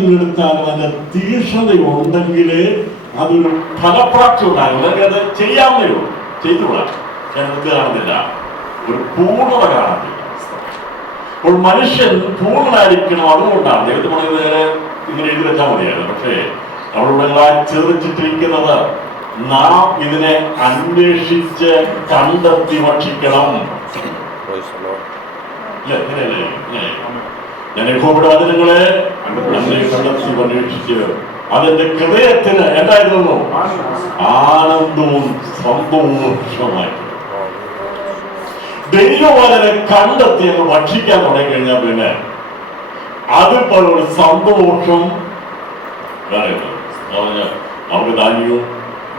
എടുത്താലും അതിന്റെ തീക്ഷ്ണത ഉണ്ടെങ്കിലേ അതൊരു ഫലപ്രാപ്തി ഉണ്ടാകും. അല്ലെങ്കിൽ അത് ചെയ്യാവുന്നേ ഉള്ളൂ, ചെയ്തുകൂടാ. ഞാനത് കാണുന്നില്ല, ഒരു പൂർണ്ണത കാണുന്നില്ല. അപ്പോൾ മനുഷ്യൻ പൂർണ്ണനായിരിക്കണം. അതുകൊണ്ടാണ് ദൈവത്തിന് നേരെ ഇങ്ങനെ എഴുതി വെച്ചാൽ മതിയായിരുന്നു. പക്ഷേ നമ്മളിവിടെ ചെറിച്ചിട്ടിരിക്കുന്നത് നാം ഇതിനെ അന്വേഷിച്ച് കണ്ടെത്തി ഭക്ഷിക്കണം. ഞാൻ യഹോവയുടെ വചനങ്ങളെ കണ്ടെത്തി അന്വേഷിച്ച് അതിന്റെ ഹൃദയത്തിന് എന്തായിരുന്നു ആനന്ദവും സന്തോഷമായി. ദൈവവചനെ കണ്ടെത്തി എന്ന് ഭക്ഷിക്കാൻ തുടങ്ങി കഴിഞ്ഞാൽ പിന്നെ അതിപ്പോൾ ഒരു സന്തോഷം നമുക്ക് ധാന്യവും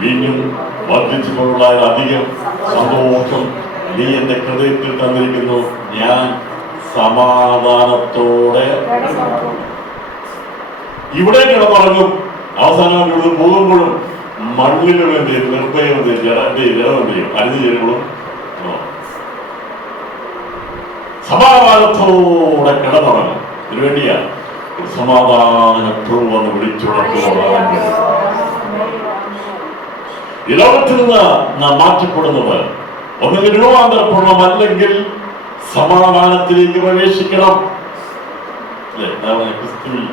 വീഞ്ഞും വർദ്ധിച്ചിട്ടുള്ള അധികം സന്തോഷം നീ എന്റെ ഹൃദയത്തിൽ തന്നിരിക്കുന്നു, ഞാൻ സമാധാനത്തോടെ ഇവിടെ കിടന്നുറങ്ങും. അവസാനം ഇവിടുന്ന് പോകുമ്പോഴും മണ്ണിന് വേണ്ടി നിർഭയം അരിഞ്ഞു ചേരുമ്പോഴും സമാധാനത്തോടെ കിടന്നുറങ്ങും. ഇതിനു വേണ്ടിയാ സമാധാനത്തോട് വന്ന് വിളിച്ചുണർത്തുന്നതാണ്. ഈ ലോകത്തിൽ നിന്ന് നാം മാറ്റപ്പെടുന്നത് ഒന്നുകിൽ രൂപാന്തരപ്പെടണം, അല്ലെങ്കിൽ സമാധാനത്തിലേക്ക് പ്രവേശിക്കണം. ക്രിസ്തുവിൽ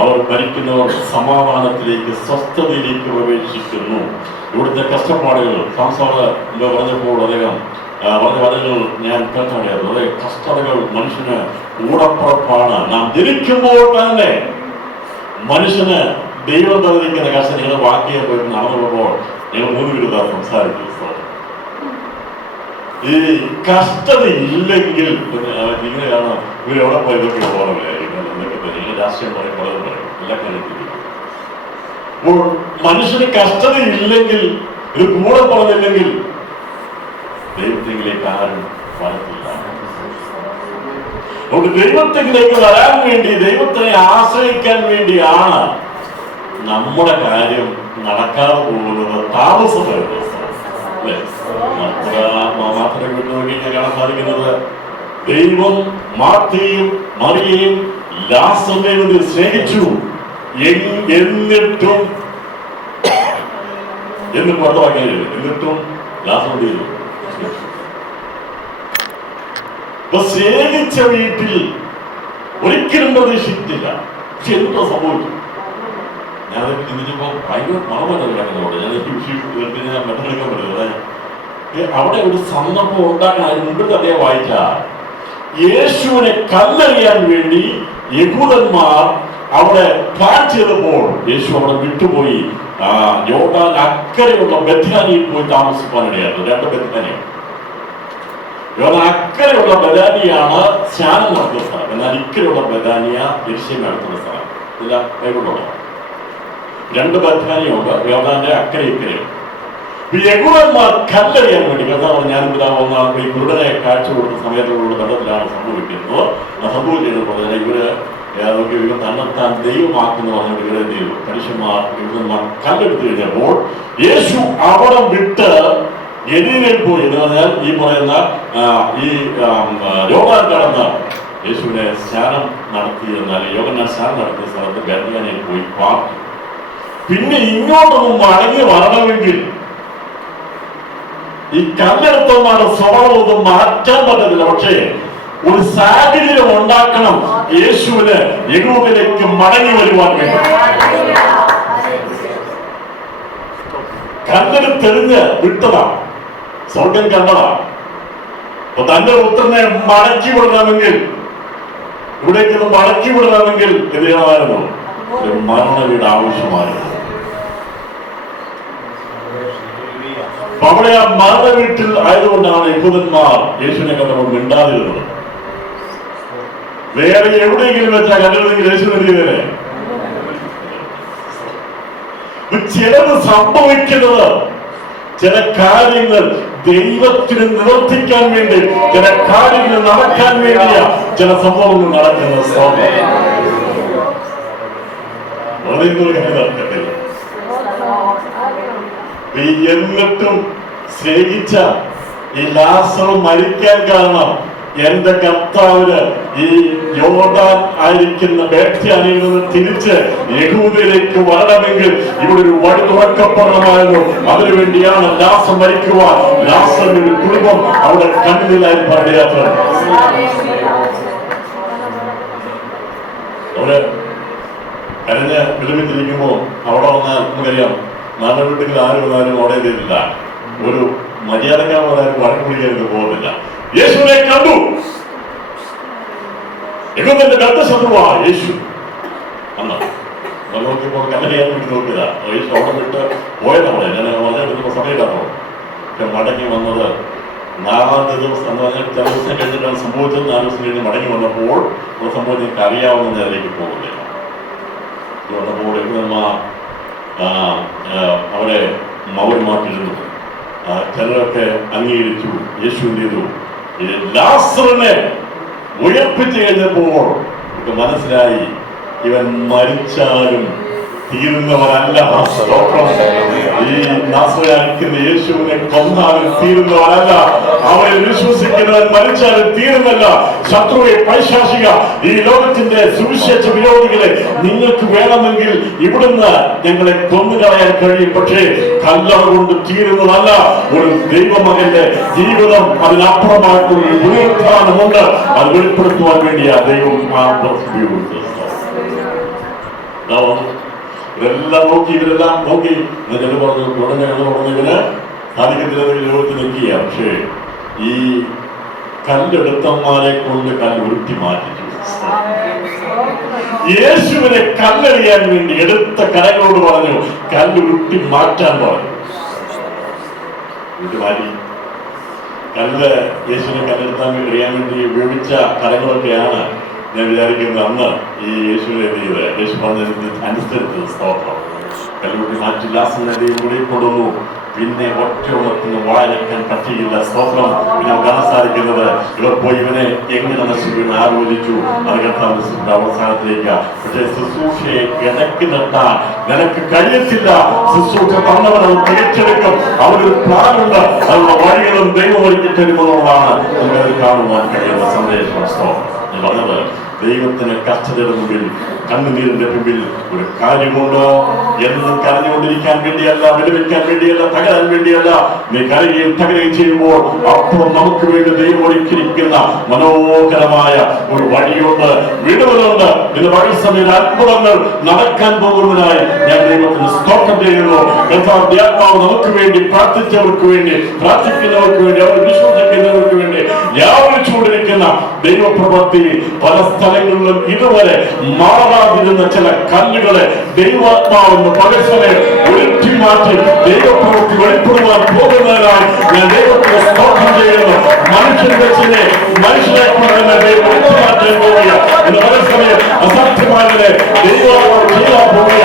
അവർ ഭരിക്കുന്നവർ സമാധാനത്തിലേക്ക്, സ്വസ്ഥതയിലേക്ക് പ്രവേശിക്കുന്നു. ഇവിടുത്തെ കഷ്ടപ്പാടുകൾ സംസാരം പറഞ്ഞപ്പോൾ അദ്ദേഹം പറഞ്ഞ പദങ്ങൾ ഞാൻ കേട്ടറിയാം. അതേ കഷ്ടതകൾ മനുഷ്യന് കൂടപ്പുറപ്പാണ്. നാം ജനിക്കുമ്പോൾ തന്നെ മനുഷ്യന് ദൈവം തന്നിരിക്കുന്ന കഷ്ടം. നിങ്ങൾ വാക്യം പോയിട്ട് നടന്നുള്ളപ്പോൾ നിങ്ങൾ മൂന്ന് വിരുദ്ധ സംസാരിക്കുന്നു. ഈ കഷ്ടത ഇല്ലെങ്കിൽ ഇങ്ങനെയാണ് ഇവരെവിടെ പോയതൊക്കെ ഓർമ്മയില്ല. രാഷ്ട്രീയം പറയും, പലതും പറയും, എല്ലാ കാര്യത്തിലും. അപ്പോൾ മനുഷ്യന് കഷ്ടത ഇല്ലെങ്കിൽ, ഇത് കൂടെ പറഞ്ഞില്ലെങ്കിൽ ദൈവത്തിലേക്ക് ആരും വരത്തില്ല. അതുകൊണ്ട് ദൈവത്തിലേക്ക് വരാൻ വേണ്ടി, ദൈവത്തെ ആശ്രയിക്കാൻ വേണ്ടിയാണ് നമ്മുടെ കാര്യം നടക്കാതെ പോകുന്നത്. താമസം വരുന്നത് മാത്രം നോക്കി കാണാൻ സാധിക്കുന്നത് ദൈവം മാർത്തയും മറിയയും ലാസറിനെ സ്നേഹിച്ചു, എന്നിട്ടും എന്ന് പുറത്തുവാക്കിയത്, എന്നിട്ടും ലാസർ ചെയ്തു. സ്നേഹിച്ച വീട്ടിൽ ഒരിക്കലും പ്രതീക്ഷിച്ചില്ല. പക്ഷെ എന്തോ സംഭവിച്ചു. ഞാനത് ചിന്തിച്ചപ്പോ ഭയങ്കര മറമല്ല കിടക്കുന്നതോടെ ഞാൻ മെട്ടെടുക്കാൻ പറ്റുന്നത്. അവിടെ ഒരു സന്ദർഭം ഉണ്ടാക്കാൻ അതിന് മുമ്പിൽ അദ്ദേഹം വായിച്ച യേശുവിനെ കല്ലെറിയാൻ വേണ്ടി യഹൂദന്മാർ അവിടെ പ്ലാൻ ചെയ്തപ്പോൾ യേശു അവിടെ വിട്ടുപോയി യോർദാൻ അക്കരെയുള്ള ബെഥാനിയിൽ പോയി താമസിക്കാനിടയായിരുന്നു. രണ്ട് ബെഥാനിയ. യോർദാൻ അക്കരെയുള്ള ബെഥാനിയാണ് സ്നാനം നടത്തുന്ന സ്ഥലം. എന്നാൽ ഇക്കരെയുള്ള ബെഥാനിയ യെരൂശലേം നടത്തുന്ന സ്ഥലം. ഇല്ല, ബൈബിളിലുള്ള രണ്ട് ബെഥാനിയുണ്ട്, യോർദാന്റെ അക്കരെ ഇക്കരയും. യഹൂദന്മാർ കല്ലെറിയാൻ വേണ്ടി ഞാനിവിടെ ഒന്നാണ് ഈ കുരുടനെ കാഴ്ച കൊടുത്ത സമയത്തോടുള്ള ബന്ധത്തിലാണ് സംഭവിക്കുന്നത്. സംഭവിച്ചപ്പോൾ ഇവര് തന്നെത്താൻ ദൈവമാക്കുന്നു പറഞ്ഞുകൊണ്ട് ഇവരെ ദൈവം മനുഷ്യന്മാർ യഹൂദന്മാർ കല്ലെടുത്തു കഴിഞ്ഞപ്പോൾ യേശു അവിടം വിട്ട് ഗലീലയിൽ പോയി എന്ന് പറഞ്ഞാൽ ഈ പറയുന്ന ഈ യോർദാൻ കടന്ന് യേശുവിനെ സ്നാനം നടത്തിയെന്നാൽ യോഹന്നാൻ സ്നാനം നടത്തിയ സ്ഥലത്ത് ബെത്ലഹേമിൽ പോയി പാർത്തു. പിന്നെ ഇങ്ങോട്ടൊന്നും മടങ്ങി വരണമെങ്കിൽ ഈ കല്ലെടുത്തവന്മാരുടെ സ്വഭാവം മാറ്റാൻ പറ്റത്തില്ല. പക്ഷേ ഒരു സാഹചര്യം ഉണ്ടാക്കണം യേശുവിന് യഹൂദയിലേക്ക് മടങ്ങി വരുവാൻ വേണ്ടി. കല്ലെടുത്തെറിഞ്ഞ് വിട്ടതാ, സ്വർഗം കണ്ടതാ. അപ്പൊ തന്റെ പുത്രനെ മടക്കി വിടണമെങ്കിൽ, ഇവിടേക്ക് മടക്കി വിടണമെങ്കിൽ എന്ത് ചെയ്യണമായിരുന്നു? ഒരു മരണവീട് ആവശ്യമായിരുന്നു. അവിടെ ആ മരണ വീട്ടിൽ ആയതുകൊണ്ടാണ് യഹൂദന്മാർ യേശുവിനെ കണ്ടപ്പോൾ മിണ്ടാതിരുന്നത്. വേറെ എവിടെയെങ്കിലും വെച്ചാൽ കണ്ടിരുന്നെങ്കിൽ യേശുവിനെ ചിലത് സംഭവിക്കുന്നത്, ചില കാര്യങ്ങൾ ദൈവത്തിന് നിവർത്തിക്കാൻ വേണ്ടി, ചില കാര്യങ്ങൾ നടക്കാൻ വേണ്ടിയാ ചില സംഭവങ്ങൾ നടക്കുന്നത്. എന്നിട്ടും സ്നേഹിച്ച ഈ ലാസർ മരിക്കാൻ കാരണം എന്റെ കർത്താവിന് ഈ യോർദാൻ ആയിരിക്കുന്ന ബേത്യാനിൽ നിന്ന് തിരിച്ച് യഹൂദയിലേക്ക് വരണമെങ്കിൽ ഇവിടെ ഒരു വഴി തുറക്കപ്പെടണമായിരുന്നു. അതിനുവേണ്ടിയാണ് ലാസർ മരിക്കുവാൻ ലാസറിന്റെ ഒരു കുടുംബം അവിടെ കണ്ണിലായി പടയാത്ര. അവിടെ കരഞ്ഞ് വിളിപ്പിച്ചിരിക്കുമ്പോ അവിടെ വന്നാൽ നമുക്കറിയാം, നാളെ വീട്ടിൽ ആരും വന്നാലും അവിടെ ചെയ്തില്ല, ഒരു മര്യാദക്കാൻ പറയാനും വഴക്ക് പിടിക്കാനൊക്കെ പോകുന്നില്ല. യേശുവിനെ കണ്ടു. യഹൂദന്റെ ബദ്ധശത്രുവാ യേശു. അന്ന് നോക്കിയപ്പോൾ കല്ലറിയാൻ വേണ്ടി നോക്കിയതാ. യേശു അവിടെ വിട്ട് പോയതവിടെ. ഞാൻ പറഞ്ഞെടുത്തപ്പോൾ സമയത്താണോ പക്ഷെ മടങ്ങി വന്നത് 4 ദിവസം എന്ന് പറഞ്ഞാൽ ചില ദിവസം കഴിഞ്ഞിട്ടാണ് സംഭവിച്ചത്. 4 ദിവസം കഴിഞ്ഞ് മടങ്ങി വന്നപ്പോൾ സംഭവം എനിക്ക് അറിയാവുന്ന നേരത്തേക്ക് പോകുന്നില്ല. വന്നപ്പോൾ യഹൂദന്മാർ അവിടെ മൗനമാക്കിയിരുന്നു. ചിലരൊക്കെ അംഗീകരിച്ചു. യേശു എന്ത് ചെയ്തു? ലാസറിനെ ഉയർപ്പിച്ചു കഴിഞ്ഞപ്പോൾ നമുക്ക് മനസ്സിലായി, ഇവൻ മരിച്ചാലും തീരുന്നവരല്ല. ഈ നാസറിയായിരിക്കുന്ന യേശുവിനെ കൊന്നാലും തീരുന്നവരല്ല. അവനെ വിശ്വസിക്കുന്നവൻ മരിച്ചാലും തീരുന്നല്ല. ശത്രുവെ, പൈശാചിക ഈ ലോകത്തിന്റെ സുവിശേഷ വിരോധികളെ, നിങ്ങൾക്ക് വേണമെങ്കിൽ ഇവിടുന്ന് ഞങ്ങളെ കൊന്നുകളയാൻ കഴിയും, പക്ഷേ കല്ലറ കൊണ്ട് തീരുന്നതല്ല. ഒരു ദൈവമകന്റെ ജീവിതം, അതിനപ്പുറമായിട്ടുള്ള പുനരുത്ഥാനമുണ്ട്. അത് വെളിപ്പെടുത്തുവാൻ വേണ്ടിയാ ദൈവം ഇവരെല്ലാം നോക്കി, ഇവരെല്ലാം നോക്കി. എന്നിട്ട് പറഞ്ഞു ഉടനെ ഇവന് സാധിക്കത്തില്ലെന്ന് ലോകത്ത് നിൽക്കുക. പക്ഷേ ഈ കല്ലെടുത്തന്മാരെ കൊണ്ട് കല്ല് ഉരുട്ടി മാറ്റിച്ചു. യേശുവിനെ കല്ലെറിയാൻ വേണ്ടി എടുത്ത കരങ്ങളോട് പറഞ്ഞു കല്ലുരുട്ടി മാറ്റാൻ പറഞ്ഞു. മാറ്റി കല്ല് യേശുവിനെ കല്ലെടുത്താൻ എറിയാൻ വേണ്ടി ഉപയോഗിച്ച കരങ്ങളൊക്കെയാണ് ഞാൻ വിചാരിക്കുന്നത്. അന്ന് ഈ യേശുവിനെ എന്ത് ചെയ്ത് യേശു പറഞ്ഞതിന് അനുസരിച്ച് സ്തോത്രം കല്ലുരുട്ടി മാറ്റി ലാസറിനെ കൂടി കൊണ്ടുവന്നു. പിന്നെ ഒറ്റ വായനക്കാൻ പറ്റിയില്ല. സ്തോത്രം. പിന്നെ കാണാൻ സാധിക്കുന്നത് ഇവർ പോയി ഇവനെ എങ്ങനെ നശിപ്പിക്കുന്ന ആലോചിച്ചു. അത് കർത്താവിന്റെ അവസാനത്തേക്ക്. പക്ഷേ ശുശ്രൂഷയെ ഇടയ്ക്ക് നിർത്താൻ നിനക്ക് കഴിയത്തില്ല. ശുശ്രൂഷ തന്നവൻ അത് തിരിച്ചെടുക്കും. അവരൊരു പ്ലാനുണ്ട്. അതിനുള്ള വഴികളും ദൈവം ഒരുക്കി തരുമെന്നുള്ളതാണ് നമുക്കത് കാണുവാൻ കഴിയുന്ന സന്ദേശം. സ്തോത്രം. ഞാൻ പറഞ്ഞത് ദൈവത്തിന് കഷ്ടതയുടെ മുമ്പിൽ, കണ്ണുനീരിന്റെ മുമ്പിൽ ഒരു കാര്യമുണ്ടോ? എന്നും കരഞ്ഞുകൊണ്ടിരിക്കാൻ വേണ്ടിയല്ല, വിലപിക്കാൻ വേണ്ടിയല്ല, തകരാൻ വേണ്ടിയല്ല. നീ കരയുകയും തകരുകയും ചെയ്യുമ്പോൾ അപ്പോൾ നമുക്ക് വേണ്ടി ദൈവം ഒരുക്കിയിരിക്കുന്ന മനോഹരമായ ഒരു വഴിയുണ്ട്, വിടുതലുണ്ട്. ഇന്ന് വഴി സമയത്ത് അത്ഭുതങ്ങൾ നടക്കാൻ പോകുന്നതിനായി ഞാൻ ദൈവത്തിന് സ്തോത്രം ചെയ്യുന്നു. ആത്മാവ് നമുക്ക് വേണ്ടി പ്രാർത്ഥിച്ചവർക്ക് വേണ്ടി, പ്രാർത്ഥിക്കുന്നവർക്ക് വേണ്ടി, അവർ വിശ്വസിക്കുന്നവർക്ക് വേണ്ടി യാതൊരുകൊണ്ടിരിക്കുന്ന ദൈവപ്രവൃത്തി പല സ്ഥലങ്ങളിലും ഇതുവരെ മാറാതിരുന്ന ചില കല്ലുകളെ ദൈവാത്മാവെന്ന് പരസ്പരം ഒഴിച്ചു മാറ്റി ദൈവപ്രവൃത്തി വെളിപ്പെടുവാൻ പോകുന്നതിനായി ഞാൻ ദൈവത്തിന് സ്തോത്രം ചെയ്യുന്നു. മനുഷ്യനെ മനുഷ്യനെ ദൈവം ഒഴിച്ചു മാറ്റാൻ പോവുക എന്ന് പരസ്പരം അസാധ്യമായതിനെ ദൈവം ചെയ്യാൻ പോവുക.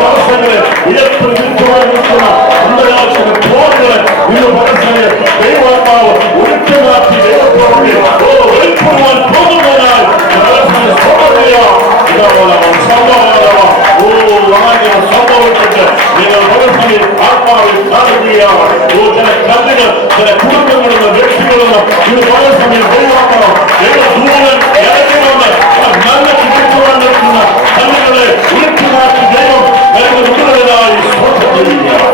തടസ്സങ്ങളെ ഉയർത്തിരിക്കുവാൻ നിൽക്കുന്ന അന്തരാശന പോറുകളെ ഇന്ന് പരസ്പരം ദൈവാത്മാവ് ഒഴിച്ചു മാറ്റി ദൈവപ്രവൃത്തി വെളിപ്പെടുവാൻ പോകുന്നതിനായി സംഭവിച്ചിട്ട് നിങ്ങൾ മനസ്സിൽ ആത്മാവിൽ കാണുകയാണ്. ചില കല്ലുകൾ, ചില കുടുംബങ്ങളിൽ നിന്ന്, വ്യക്തികളിൽ നിന്ന് ഇത് പല സമയം ദൈവാത്മാവ് ദൂരൻ ഇറങ്ങി വന്ന് നല്ല ചികിത്സ നിൽക്കുന്ന കല്ലുകളെ ഉരുട്ടി മാറ്റി ദൈവം വരുന്ന മുഴുവനായി സ്വാഗതം ചെയ്യുകയാണ്.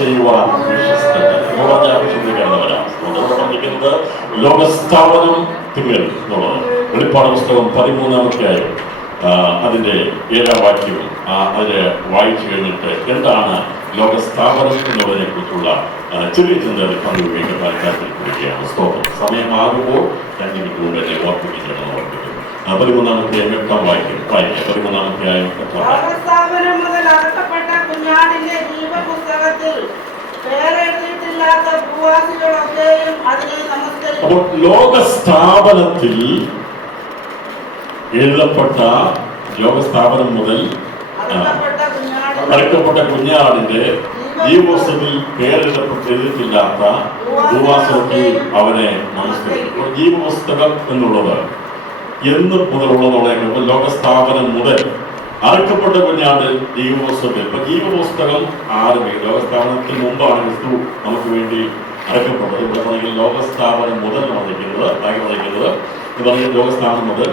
ചെയ്യുവാൻ ലോകസ്ഥാപനം തിങ്കൾ എന്നുള്ളത് വെളിപ്പാട് പുസ്തകം 13-ാമത്തെ അതിന്റെ 7-ാം വാക്യവും അതിന് വായിച്ചു കഴിഞ്ഞിട്ട് എന്താണ് ലോകസ്ഥാപനം എന്നുള്ളതിനെ കുറിച്ചുള്ള ചെറിയ ചിന്തകൾ പങ്കുവയ്ക്കാൻ താല്പര്യപ്പെടുകയാണ്. സ്തോത്രം. സമയമാകുമ്പോൾ 2 മിനിറ്റ് കൊണ്ട് എന്നെ ഓർപ്പിക്കണം. 13-ാമത്തെ 8-ാം വാക്യം വായിക്കാം. 13-ാമത്തെ അപ്പോൾ ലോകസ്ഥാപനത്തിൽ എഴുതപ്പെട്ട ലോകസ്ഥാപനം മുതൽ അടക്കപ്പെട്ട കുഞ്ഞാടിന്റെ ജീവപുസ്തകത്തിൽ പേരെഴുതപ്പെട്ടില്ലാത്ത ഭൂവാസത്തിൽ അവനെ മനസ്സിലാക്കി. ജീവപുസ്തകം എന്നുള്ളത് എന്ന് മുതലുള്ളതോടെ ലോകസ്ഥാപനം മുതൽ അറക്കപ്പെട്ട കുഞ്ഞാട് ജീവപുസ്തകം. ഇപ്പൊ ജീവപുസ്തകം ആരംഭിക്കും. ലോകസ്ഥാപനത്തിന് മുമ്പാണ് ക്രിസ്തു നമുക്ക് വേണ്ടി അറക്കപ്പെട്ടത്. ഇവിടെ പറഞ്ഞെങ്കിൽ ലോകസ്ഥാപനം മുതൽ വന്നിരിക്കുന്നത് ലോകസ്ഥാപനം മുതൽ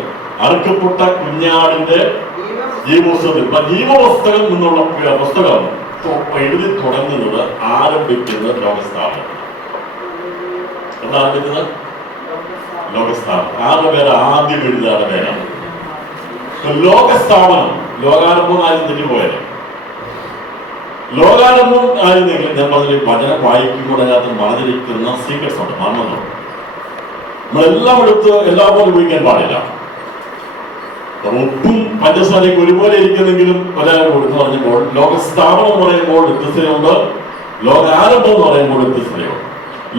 അറക്കപ്പെട്ട കുഞ്ഞാടിന്റെ ജീവപുസ്തകം. ഇപ്പൊ ജീവപുസ്തകം എന്നുള്ള പുസ്തകം എഴുതി തുടങ്ങുന്നത് ആരംഭിക്കുന്നത് ലോകസ്ഥാപനം. എന്താ ആരംഭിക്കുന്നത്? ലോകസ്ഥാപനം. ആരുടെ പേര്? ആദ്യം എഴുതാരുടെ പേരാണ് ലോകസ്ഥാപനം. ലോകാരംഭം ആരും തെറ്റിപ്പോയത്. ലോകാരംഭം ആയിരുന്നെങ്കിൽ ഞാൻ പറഞ്ഞ വചനം വായിക്കുമ്പോൾ അതിനകത്ത് മറഞ്ഞിരിക്കുന്ന സീക്രട്സ് ഉണ്ട്, മർമ്മങ്ങളുണ്ട്. നമ്മളെല്ലാം എടുത്ത് എല്ലാം പോലെ ഉപയോഗിക്കാൻ പാടില്ല. ഒട്ടും പഞ്ചസാരയ്ക്ക് ഒരുപോലെ ഇരിക്കുന്നെങ്കിലും ഒരാളും എന്ന് പറഞ്ഞപ്പോൾ ലോകസ്ഥാപനം എന്ന് പറയുമ്പോൾ വ്യത്യസ്തതയുണ്ട്, ലോകാരംഭം എന്ന് പറയുമ്പോൾ വ്യത്യസ്തതയുണ്ട്.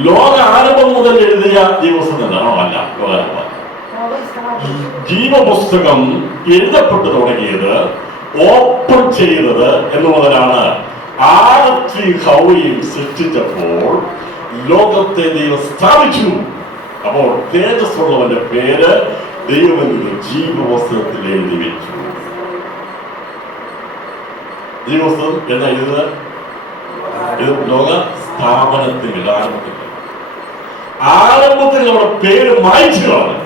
ലോകാരംഭം മുതൽ എഴുതിയ ജീവപുസ്തകം അല്ല, ലോകാരംഭം. ജീവപുസ്തകം എഴുതപ്പെട്ടു തുടങ്ങിയത്, ഓപ്പൺ ചെയ്തത് എന്ന് മുതലാണ്. ആദത്തിൽ ഹവ്വയും സൃഷ്ടിച്ചപ്പോൾ ലോകത്തെ ദൈവം സ്ഥാപിച്ചു. അപ്പോൾ തേജസ്സുള്ളവന്റെ പേര് ദൈവമെന്ന് ജീവപുസ്തകത്തിൽ എഴുതി വെച്ചു. ജീവപുസ്തകം എന്നാ എഴുതുന്നത്? ലോക സ്ഥാപനത്തിൽ ആരംഭത്തിൽ നമ്മുടെ പേര് മായ്ച്ചു കളഞ്ഞു.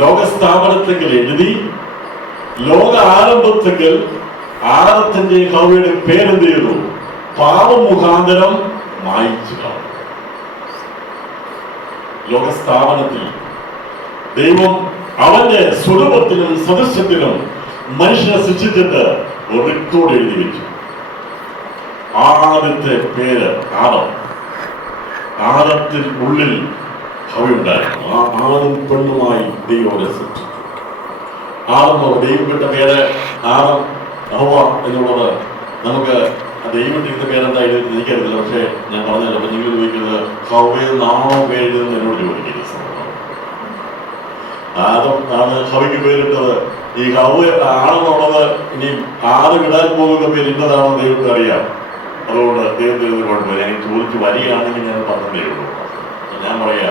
ലോകസ്ഥാപനത്തെങ്കിൽ എഴുതി, ലോക ആരംഭത്തെങ്കിൽ ആദത്തിന്റെ ഹവ്വയുടെ പേരെന്ത് ചെയ്തു? പാപം മുഖാന്തരം മായ്ച്ചു കളഞ്ഞു. ലോകസ്ഥാപനത്തിൽ ദൈവം അവന്റെ സ്വരൂപത്തിലും സദൃശ്യത്തിലും മനുഷ്യനെ സൃഷ്ടിച്ചിട്ട് ഒരു റെക്കോർഡ് എഴുതി വെച്ചു. ആദ്യത്തെ പേര് ആദം. ആദത്തിൽ ഉള്ളിൽ ഹവ്വയുണ്ടായിരുന്നു. ആ ആദം പെണ്ണുമായി ദൈവം സൃഷ്ടിച്ചു. ആദം ദൈവപ്പെട്ട പേര് ആദം ഹവ്വ എന്നുള്ളത് നമുക്ക് ദൈവത്തിന്റെ പേരെന്തായാലും എനിക്കറിയില്ല. പക്ഷെ ഞാൻ പറഞ്ഞല്ലോ, അപ്പൊ നിങ്ങൾ ചോദിക്കുന്നത് ഹവ്വയിൽ നാമോ പേരെന്ന് എന്നോട് ചോദിക്കുന്നത്. ആദം ആണ് ഹവ്വയ്ക്ക് പേരിട്ടത്. ഈ ഹവ്വ ആണെന്നുള്ളത് ഇനി ആദം ഇടാൻ പോകുന്ന പേര് ഇന്നതാണോ ദൈവത്തിന് അറിയാം. അതുകൊണ്ട് ദൈവത്തിന് കുഴപ്പമില്ല. ഞാൻ ചോദിച്ചു വരികയാണെങ്കിൽ ഞാൻ പറഞ്ഞതേ ഉള്ളൂ. ഞാൻ പറയാ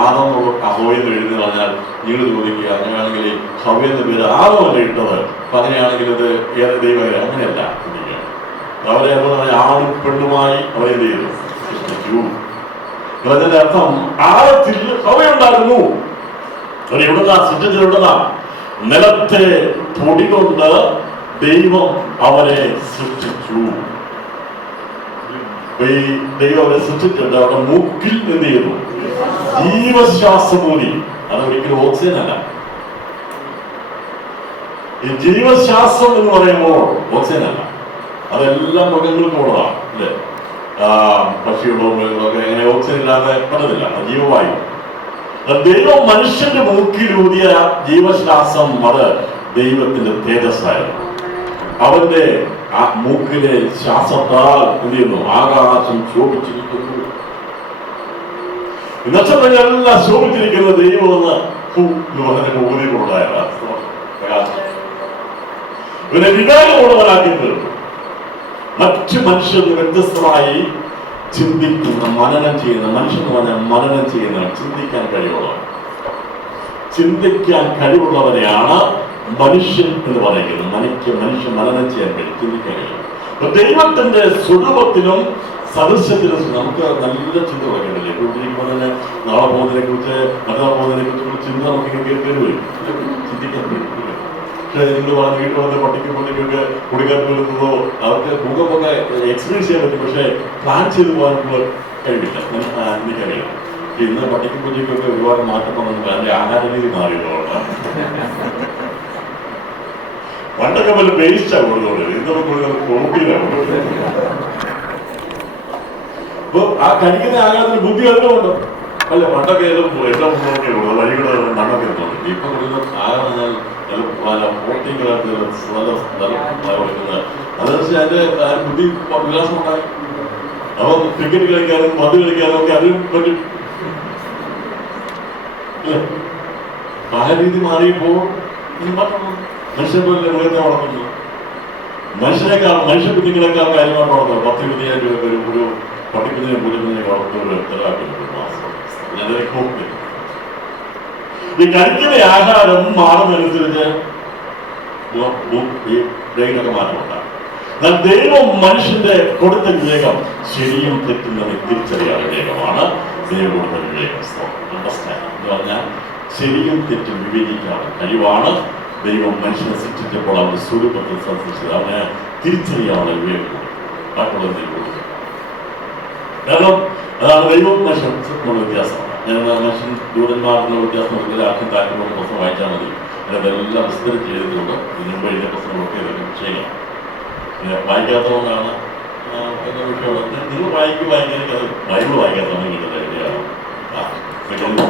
ആദം ഹവ്വയെന്ന് എഴുതി പറഞ്ഞാൽ നിങ്ങൾ ചോദിക്കുക, അങ്ങനെയാണെങ്കിൽ ഹവ്വ എന്ന പേര് ആദമല്ല ഇട്ടത്, അപ്പൊ അങ്ങനെയാണെങ്കിൽ ഇത് ഏറെ ദൈവം അങ്ങനെയല്ല. അവരെ ആണും പെണ്ണുമായി അവരെന്ത് ചെയ്തു? സൃഷ്ടിച്ചു. അതിന്റെ അർത്ഥം ആഴത്തിൽ ഹവ്വയുണ്ടായിരുന്നു. എവിടുന്നാ സൃഷ്ടിച്ചിട്ടുണ്ടെന്നാ? നിലത്തെ പൊടി കൊണ്ട് ദൈവം അവരെ സൃഷ്ടിച്ചു. ദൈവം അവരെ സൃഷ്ടിച്ചിട്ടുണ്ട്. അവരുടെ മൂക്കിൽ എന്ത് ചെയ്തു? ജീവശ്വാസമൂലി. അതൊരിക്കലും ഓക്സിജൻ അല്ല. ഈ ജീവശ്വാസം എന്ന് പറയുമ്പോൾ ഓക്സിജൻ അല്ല, അതെല്ലാം മൃഗങ്ങൾക്ക് ഉള്ളതാണ് അല്ലേ? പക്ഷികളോ മൃഗങ്ങളൊക്കെ എങ്ങനെ ഓക്സിജൻ ഇല്ലാതെ പറ്റത്തില്ല, ജീവവായു. ദൈവം മനുഷ്യന്റെ മൂക്കിലൂതിയ ജീവശ്വാസം അത് ദൈവത്തിന്റെ തേജസ്സായിരുന്നു. അവന്റെ ആ മൂക്കിലെ ശ്വാസത്താൽ എന്ത് ചെയ്യുന്നു? ആകാശം ശോഭിച്ചിരിക്കുന്നു. നക്ഷത്രങ്ങളെല്ലാം ശോഭിച്ചിരിക്കുന്ന ദൈവം എന്ന് ഊതികൊണ്ടായ ഇവനെ വിവേകമുള്ളവരാക്കി തീർന്നു. മറ്റു മനുഷ്യർ വ്യത്യസ്തമായി ചിന്തിക്കുന്ന, മനനം ചെയ്യുന്ന മനുഷ്യൻ എന്ന് പറഞ്ഞാൽ മനനം ചെയ്യുന്നവൻ, ചിന്തിക്കാൻ കഴിവുള്ളവൻ. ചിന്തിക്കാൻ കഴിവുള്ളവരെയാണ് മനുഷ്യൻ എന്ന് പറയുന്നത്. മനുഷ്യൻ മനനം ചെയ്യാൻ കഴിയും, ചിന്തിക്കാൻ കഴിയും. അപ്പൊ ദൈവത്തിന്റെ സ്വരൂപത്തിലും സദൃശ്യത്തിലും നമുക്ക് നല്ല ചിന്ത പറയുന്നില്ലേ? വീട്ടിലിരിക്കുമ്പോൾ തന്നെ നാളെ പോകുന്നതിനെ കുറിച്ച്, മറ്റന്നാൾ പോകുന്നതിനെ കുറിച്ചുള്ള ചിന്ത നമുക്ക് കേൾക്കേണ്ടി വരും, ചിന്തിക്കാൻ കഴിയും. പക്ഷേ നിങ്ങൾ വീട്ടിൽ വന്ന് പട്ടിക്കൊക്കെ കുടിക്കാൻ വരുന്നതോ അവർക്ക് മുഖമൊക്കെ എക്സ്പീരിയൻസ് ചെയ്യാൻ പറ്റും, പക്ഷേ പ്ലാൻ ചെയ്ത് പോകാനുള്ള കഴിവില്ല, എനിക്കറിയാം. ഇന്ന് പട്ടിക്കും കുഞ്ഞിക്കൊക്കെ ഒരുപാട് മാറ്റം വന്നിട്ട് അതിന്റെ ആഹാര രീതി മാറിയതുകൊണ്ട് പണ്ടൊക്കെ വല്ല വേസ്റ്റാണ് കൊടുത്തോളൂ, ഇന്ന് നമുക്ക് പ്രോട്ടീനാണ്. അപ്പൊ ആ കഴിക്കുന്ന ആഹാരത്തിന് ബുദ്ധി അതിനുണ്ട് അല്ല. പണ്ടൊക്കെ എല്ലാം മുന്നോട്ടേ ഉള്ളൂ, വഴികൾ മണ്ണൊക്കെ എത്തുന്നുണ്ട്. ഇപ്പൊ കൊടുക്കുന്ന ആഹാരം പ്രോട്ടീനുകളായിട്ട് കൊടുക്കുന്നത് അതനുസരിച്ച് അതിന്റെ ബുദ്ധി വികാസം ഉണ്ടായി. അപ്പം ക്രിക്കറ്റ് കളിക്കാനും പന്ത് കളിക്കാനും ഒക്കെ അതിനും പറ്റും. ആഹാര രീതി മാറിയപ്പോൾ മനുഷ്യൻ പോലെ മൃഗത്തെ വളർത്തുന്നു. മനുഷ്യനേക്കാൾ മനുഷ്യ കുഞ്ഞുങ്ങളെക്കാൾ കാര്യമായിട്ട് വളർത്തുന്നത് 10-20,000 രൂപ ഒരു പട്ടിക്കുഞ്ഞിനെ പൂജക്കുഞ്ഞിനെ വളർത്തുന്ന ഒരു എത്തരാക്കുന്നു മാസം. ഈ കഴിക്കുന്ന ആഹാരം മാറുന്നതനുസരിച്ച് ഈ ബ്രെയിനൊക്കെ മാറ്റമുണ്ടാകും. എന്നാൽ ദൈവം മനുഷ്യന്റെ കൊടുത്ത വിവേകം ശരിയും തെറ്റുന്നവരെ തിരിച്ചറിയാനുള്ള വിവേകമാണ് ദൈവം കൊടുത്ത വിവേകം. അണ്ടർസ്റ്റാൻഡ് എന്ന് പറഞ്ഞാൽ ശരിയും തെറ്റും വിവേചിക്കാനുള്ള കഴിവാണ് ദൈവം മനുഷ്യനെ സൃഷ്ടിച്ചപ്പോൾ അവന്റെ സ്വരൂപത്തിൽ സൃഷ്ടിച്ചത്. അവനെ തിരിച്ചറിയാനുള്ള വിവേകം ബാക്കിയുള്ള ദൈവം. കാരണം അതാണ് ദൈവം മനുഷ്യൻ വ്യത്യാസമാണ്. ഞാൻ മനുഷ്യൻ ദൂതന്മാരുടെ വ്യത്യാസം ആർക്കും താല്പര്യമുള്ള പുസ്തകം വായിച്ചാൽ മതി. അതെല്ലാം വിസ്തരിച്ച് ചെയ്തിട്ടുണ്ട്. ഇതിനു മുമ്പ് എഴുതിയ പുസ്തകങ്ങളൊക്കെ ഇതൊക്കെ ചെയ്യാം. വായിക്കാത്തതുകൊണ്ടാണ് നിങ്ങൾ വായിക്കാനൊക്കെ അത് ബൈബിൾ വായിക്കാൻ സമയം കിട്ടുന്നത് എവിടെയാണ്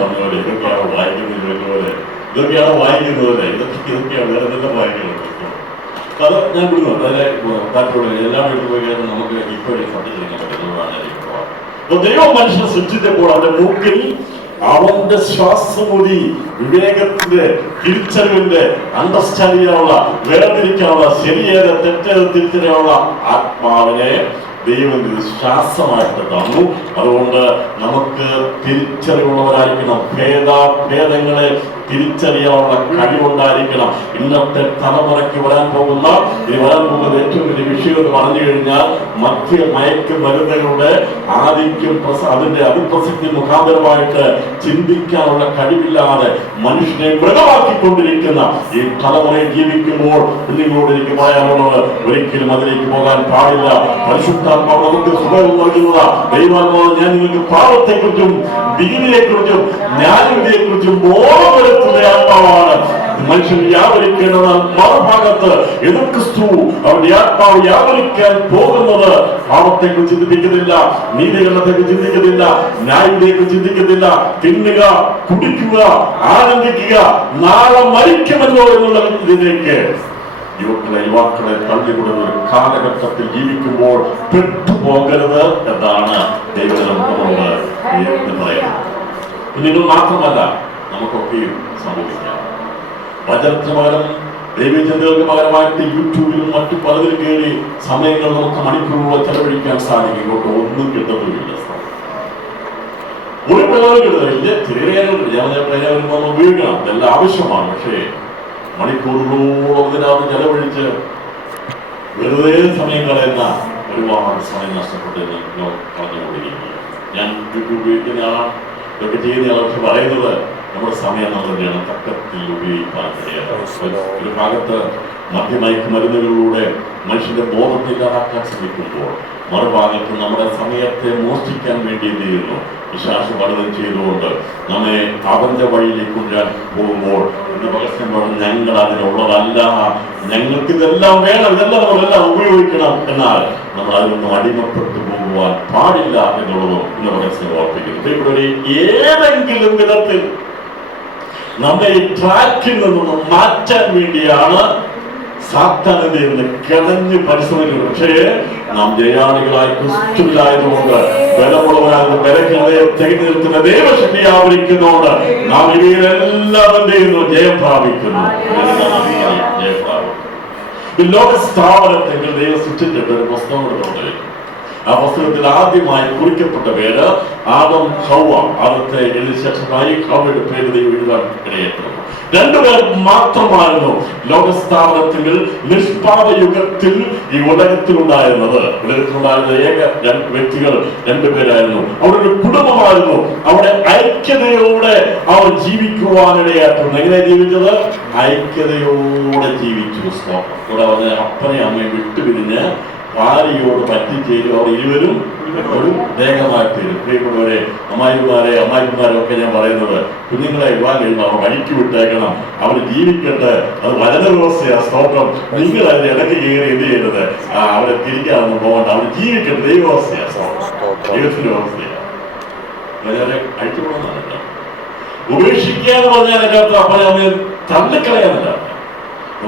പറഞ്ഞ പോലെ ഇതൊക്കെയാണ് വായിക്കുന്നത് പോലെ ഇതൊക്കെയാണ് വായിക്കുന്നത് ഇതൊക്കെയാണ് വേറെ എന്തെല്ലാം വായിക്കുന്നത്. അത് ഞാൻ വിടുന്നുണ്ട്. അതിലെ താല്പര്യമുള്ള എല്ലാം എടുത്തു പോയി കഴിഞ്ഞാൽ നമുക്ക് ഇപ്പോഴും സത്യത്തിരിക്കാൻ പറ്റുന്നതാണ്. അപ്പൊ ദൈവം മനുഷ്യനെ സൃഷ്ടിച്ചപ്പോൾ അവന്റെ മൂക്കിൽ അവന്റെ ശ്വാസമൂതി വിവേകത്തിന്റെ തിരിച്ചറിവിന്റെ അണ്ടർസ്റ്റാൻഡ് ചെയ്യാനുള്ള വേർതിരിക്കാനുള്ള ശരിയേത് തെറ്റേത് തിരിച്ചറിയാനുള്ള ആത്മാവിനെ ദൈവം ശ്വാസമായിട്ട് തന്നു. അതുകൊണ്ട് നമുക്ക് തിരിച്ചറിവുള്ളവരായിരിക്കണം. ഭേദങ്ങളെ തിരിച്ചറിയാനുള്ള കഴിവുണ്ടായിരിക്കണം. ഇന്നത്തെ തലമുറയ്ക്ക് വരാൻ പോകുന്ന ഏറ്റവും വലിയ വിഷയം എന്ന് പറഞ്ഞു കഴിഞ്ഞാൽ മയക്കുമരുന്നുകളുടെ ആധിക്യം, അതിന്റെ അതിപ്രസക്തി മുഖാന്തരമായിട്ട് ചിന്തിക്കാനുള്ള കഴിവില്ലാതെ മനുഷ്യനെ മൃഗമാക്കിക്കൊണ്ടിരിക്കുന്ന ഈ തലമുറയിൽ ജീവിക്കുമ്പോൾ നിങ്ങളോട് എനിക്ക് പറയാനുള്ളത് ഒരിക്കലും അതിലേക്ക് പോകാൻ പാടില്ല. പരിശുദ്ധാത്മാവ് നമുക്ക് സുഖം നൽകുന്നതാ. ദൈവാത്മാവ് ഞാൻ നിങ്ങൾക്ക് പാപത്തെക്കുറിച്ചും ഭീതിയെക്കുറിച്ചും ന്യായവിധിയെക്കുറിച്ചും ബോധം ആത്മാവാണ് മനുഷ്യൻ വ്യാപരിക്കേണ്ടത്. മറുഭാഗത്ത് എതിർ ക്രിസ്തു അവന്റെ ആത്മാവ് വ്യാപരിക്കാൻ പോകുന്നത് പാപത്തെക്കുറിച്ച് ചിന്തിക്കുന്നില്ല, നീതികരണത്തെക്കുറിച്ച് ചിന്തിക്കുന്നില്ല, ന്യായത്തെക്കുറിച്ച് ചിന്തിക്കുന്നില്ല. തിന്നുക, കുടിക്കുക, ആനന്ദിക്കുക, നാളെ മരിക്കുമല്ലോ എന്നുള്ള ഇതിലേക്ക് യുവാക്കളെ തള്ളിവിടുന്ന ഒരു കാലഘട്ടത്തിൽ ജീവിക്കുമ്പോൾ പെട്ടുപോകരുത് എന്നാണ് ദൈവം നമ്മളോട് പറയുന്നത്. നിങ്ങൾ മാത്രമല്ല നമുക്കൊക്കെയും സംഭവിക്കാം. വചനത്തിന് പകരം ദൈവചിന്തകൾക്ക് പകരമായിട്ട് യൂട്യൂബിലും മറ്റു പലതിലും കയറി സമയങ്ങൾ നമുക്ക് മണിക്കൂറുകൾ ചെലവഴിക്കാൻ സാധിക്കും. ഇങ്ങോട്ട് ഒന്നും കിട്ടത്തുമില്ല. ഒരു പ്രയോജനം കിട്ടുന്നില്ല. ചെറിയ പ്രയോജനം ഉപയോഗിക്കണം, ഇതെല്ലാം ആവശ്യമാണ്. പക്ഷേ മണിക്കൂറുകളോളം ഇതിനകത്ത് ചെലവഴിച്ച് വെറുതെ സമയം കളയുന്ന ഒരുപാട് സമയം നഷ്ടപ്പെട്ട് പറഞ്ഞുകൊണ്ടിരിക്കുകയാണ്. ഞാൻ യൂട്യൂബ് ഉപയോഗിക്കുന്ന ആളാണ്, ഇതൊക്കെ ചെയ്യുന്ന ആൾ. പക്ഷെ പറയുന്നത് നമ്മുടെ സമയം നമ്മൾ തന്നെയാണ് തക്കത്തിൽ ഉപയോഗിക്കാൻ കഴിയാതെ. ഒരു ഭാഗത്ത് മദ്യമയക്കുമരുന്നുകളിലൂടെ മനുഷ്യന്റെ ബോധത്തെ ഇല്ലാതാക്കാൻ ശ്രമിക്കുമ്പോൾ മറുഭാഗത്ത് നമ്മുടെ സമയത്തെ മോഷ്ടിക്കാൻ വേണ്ടി എന്ത് ചെയ്യുന്നു? വിശ്വാസ പഠനം ചെയ്തുകൊണ്ട് നമ്മെ അവന്റെ വഴിയിലേക്ക് കൊണ്ടുവരാൻ പോകുമ്പോൾ എന്ന് പകർത്തുമ്പോൾ ഞങ്ങൾ അതിനുള്ളതല്ല, ഞങ്ങൾക്ക് ഇതെല്ലാം വേണം, ഇതെല്ലാം നമ്മളെല്ലാം ഉപയോഗിക്കണം. എന്നാൽ നമ്മൾ അതിനൊന്നും അടിമപ്പെട്ടു പോകുവാൻ പാടില്ല എന്നുള്ളതും ഇന്ന് പകർച്ചം ഓർപ്പിക്കുന്നു. ഏതെങ്കിലും വിധത്തിൽ നമ്മെ ഈ ട്രാക്കിൽ നിന്നൊന്ന് മാറ്റാൻ വേണ്ടിയാണ് സാത്താനന്റെ കിടഞ്ഞ് പരിശ്രമിക്കുന്നത്. പക്ഷേ നാം ജയാളികളായി ക്രിസ്തുവിലായതുകൊണ്ട് ബലമുള്ളവരാകുന്ന ബലഹീനതയെ തികഞ്ഞു നിൽക്കുന്ന ദൈവശക്തി ആവരിക്കുന്നതുകൊണ്ട് നാം ഇവയിലെല്ലാം എന്ത് ചെയ്യുന്നു? ജയം പ്രാപിക്കുന്നു. ജയം പ്രാപിക്കുന്നു. ലോക സ്ഥാപനത്തിൽ ദൈവം സൃഷ്ടിച്ചിട്ട് ഒരു പുസ്തകം എടുത്തുകൊണ്ട് ആ പുസ്തകത്തിൽ ആദ്യമായി കുറിക്കപ്പെട്ട പേര് ആദം ഹൗവ. ആദത്തെ എഴുതിയ ശേഷമായി ഹൗവയുടെ പേര് ദൈവം എഴുതാൻ ഇടയായിരുന്നു. രണ്ടുപേർ മാത്രമായിരുന്നു ലോകസ്ഥാപനത്തിൽ നിഷ്പാപ യുഗത്തിൽ ഈ ഉലകത്തിലുണ്ടായിരുന്നത്. ഉലകത്തിലുണ്ടായിരുന്ന ഏക വ്യക്തികൾ രണ്ടുപേരായിരുന്നു. അവരുടെ കുടുംബമായിരുന്നു. അവിടെ ഐക്യതയോടെ അവർ ജീവിക്കുവാനിടയായിട്ടുണ്ട്. എങ്ങനെ ജീവിച്ചത്? ഐക്യതയോടെ ജീവിച്ചു. ഇവിടെ വന്ന് അപ്പനെ അമ്മയെ വിട്ടുപിരിഞ്ഞ് ഭാര്യയോട് പറ്റിച്ചേരും. അവർ ഇരുവരും ഒരു ദേഹമായി തീരും. പ്രിയപ്പെട്ടവരെ, അമ്മായിമാരെ ഒക്കെ ഞാൻ പറയുന്നത്, കുഞ്ഞുങ്ങളെ വിവാഹം കഴിയുമ്പോൾ അവർ വഴിക്ക് വിട്ടേക്കണം, അവർ ജീവിക്കട്ടെ. അത് വചന വ്യവസ്ഥയാ. സ്തോത്രം. നിങ്ങൾ അതിന് ഇടയ്ക്ക് കയറി എന്ത് ചെയ്യരുത്, അവരെ തിരിക്കാനൊന്നും പോകണ്ട. അവർ ജീവിക്കട്ടെ. ദൈവവസ്ഥയാ, ദൈവത്തിന്റെ വ്യവസ്ഥയാണ്. അവരെ അഴിച്ചുകൊള്ളുന്നതല്ല. ഉപേക്ഷിക്കുക എന്ന് പറഞ്ഞാൽ എൻ്റെ അർത്ഥം അപ്പനെ അമ്മയെ തള്ളിക്കളയാനല്ല.